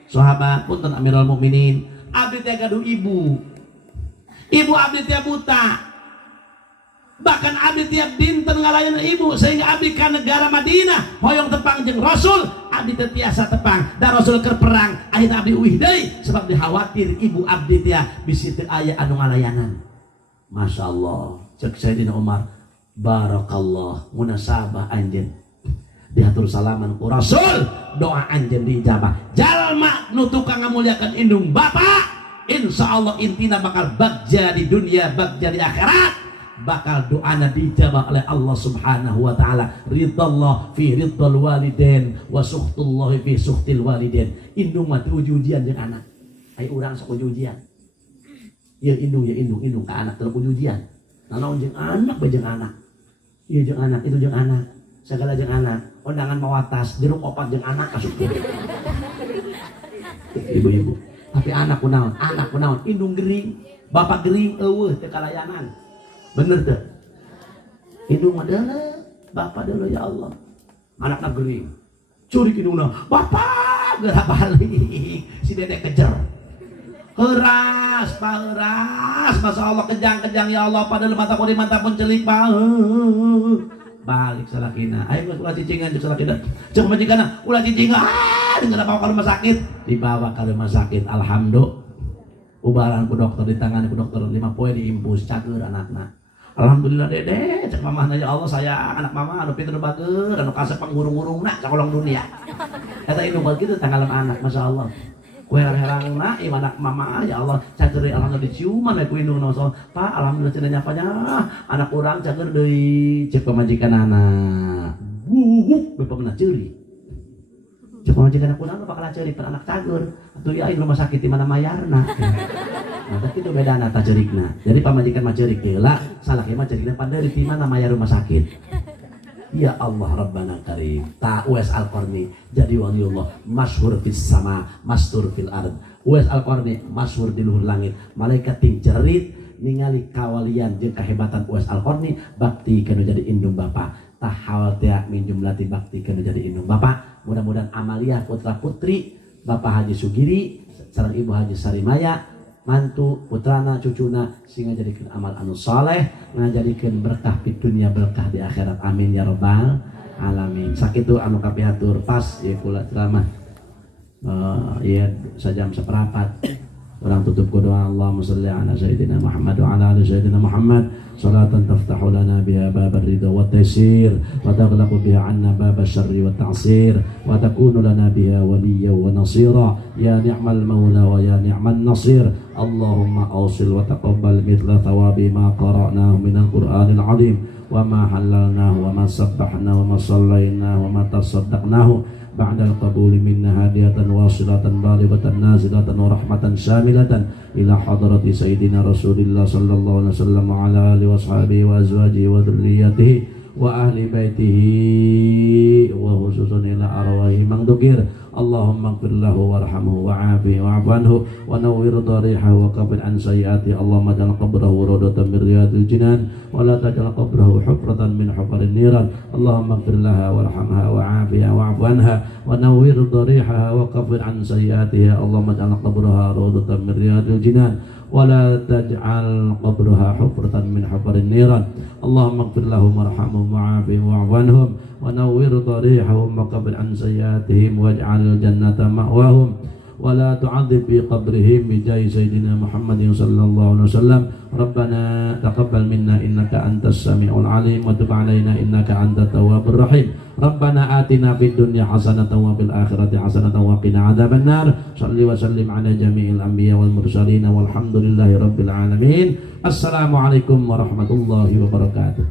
sahabat, punten Amirul Mukminin, abdi teh gaduh ibu. Ibu abdi teh buta. Bahkan abdi tiap dinten ngalayan ibu, sehingga abdi ka negara Madinah hoyong tepang jeung Rasul, abdi teu tiasa tepang da Rasul keur perang. Akhirna abdi uih deui sebab dikhawatir ibu abdi teh bisi teu aya anu ngalayanan. Masyaallah, cek Sayyidina Umar, barakallah munasabah anjeun diatur salaman ku Rasul, doa anjeun diijabah. Jalma nu tukang ngamuliakeun indung bapa, insyaallah intina bakal bagja di dunia, bagja di akhirat, bakal doana dijabah oleh Allah Subhanahu wa taala. Ridallah fi ridal walidain wa suhtullah fi suhtil walidain. Indung mah uji-ujian jeung anak. Ai urang sok uji-ujian. Ieu indung ka anak teu uji-ujian. Nanaon jeung anak bejeng anak. Ieu jeung anak, itu jeung anak. Segala jeung anak. Kondangan mawatas, jeruk opat jeung anak asup. Ibu-ibu. Tapi anak kunaon? Anak kunaon? Indung gering. Bapak gering eueuh teu kalayangan. Bener tuh. Indung adalah bapak dulu ya Allah. Anaknya gering. Curi indungna. Bapak gerak balik. Si dedek kejar. Keras, Pak, keras. Masya Allah kejang-kejang ya Allah. Padahal mata pun celik Pak. Balik salakina. Ayo ulah cicingan jeung salakina. Jeung majikana ulah cicingan. Dengan apa ke rumah sakit? Dibawa ke rumah sakit. Alhamdulillah. Ubaran ku dokter di tangan ku dokter 5 poe diimpus cager anakna. Alhamdulillah dede, cek mamahna ya Allah saya anak mama anu pinter bager, anu kasep panggurung-gurungna cakolong dunia. Eta indung bae kitu tanggalan anak masyaallah. Ku herang-herangna ieu anak mama ya Allah cager alhamdulillah diciuman we ku indungna masyaallah. Pak alhamdulillah cenah nyapanya anak urang cager deui cek pamajikanana. Wuh, beuh pernah ceuri. Cek pamajikanana urang bakal ceuri per anak cager. Atuh ya rumah sakit di mana mayarna. Nah, tapi itu beda nata cerikna. Jadi pamajikan mah cerik heula, salah mah cerikna padahal di mana maya rumah sakit. Ya Allah Rabbana Karim. Ta Uwais Al-Qarni jadi waliullah, masyhur fis sama, mastur fil ard. Uwais Al-Qarni masyhur di luhur langit. Malaikat ting cerit ningali kawalian jeung kahebatan Uwais Al-Qarni bakti kana jadi indung bapa. Tahawal teh min jumlati bakti kana jadi indung bapa. Mudah-mudahan amaliyah putra-putri Bapak Haji Sugiri sareng Ibu Haji Sarimaya mantu putrana cucuna sehingga jadikan amal anu saleh ngajadikeun berkah di dunia berkah di akhirat amin ya rabbal alamin. Sakitu anu kapiatur pas ieu kula ceramah ieu sajam seperempat orang tutup ku doa Allahumma shalli ala sayyidina Muhammad wa ala ali sayyidina Muhammad salatan taftahu lana biha babar ridha wa taysir wa taghlaqu biha 'anna babas syarri wa ta'sir wa takunu lana biha waliyyan wa nasira ya ni'mal maula wa ya ni'man nasir. Allahumma awsil wa taqabbal mithla thawabi ma qara'nahu minal qur'anil 'azim wa ma halalnahu wa ma sabbahnahu wa ma sallainahu wa ma tasaddaqnahu ba'dal qabuli minna hadiyatan wasilatan balighatan nazilatan wa rahmatan syamilatan ila hadrati sayyidina Rasulillah sallallahu alaihi wasallam wa ala alihi wa sahbihi wa azwajihi wa dhurriyyatihi wa ahli baitihi wa khususan ila arwahi man dzukir. Allahumma ighfir lahu warhamhu wa'afihi wa'fu anhu wa nawwir darihahu wa qabil an sayyi'atihi. Allahumma ja'al qabrahu rawdatan min riyadil jinan wa la taj'al qabrahu hufratan min hufarin niran. Allahumma ighfir laha warhamha wa'afiha wa'fu anha wa nawwir darihaha wa qabil an sayyi'atihi. Allahumma ja'al qabraha rawdatan min riyadil jinan wa la taj'al qabraha hufratan min hufarin niran. Allahumma ighfir lahum warhamhum wa'afihim wa'fu anhum wa nawwir darihahum wa qabil an sayyi'atihim waj'al jannata ma'wahum wa la tu'adzib fi qabrihim bi jahi sayyidina Muhammadin sallallahu alaihi wasallam. Rabbana taqabbal minna innaka antas samiul alim wa tub alaina innaka antat tawwabur rahim. Rabbana atina fid dunya hasanatan wa fil akhirati hasanatan wa qina adzabannar. Shalli wa sallim ala jami'il anbiya wal mursalin walhamdulillahi rabbil alamin. Assalamualaikum warahmatullahi wabarakatuh.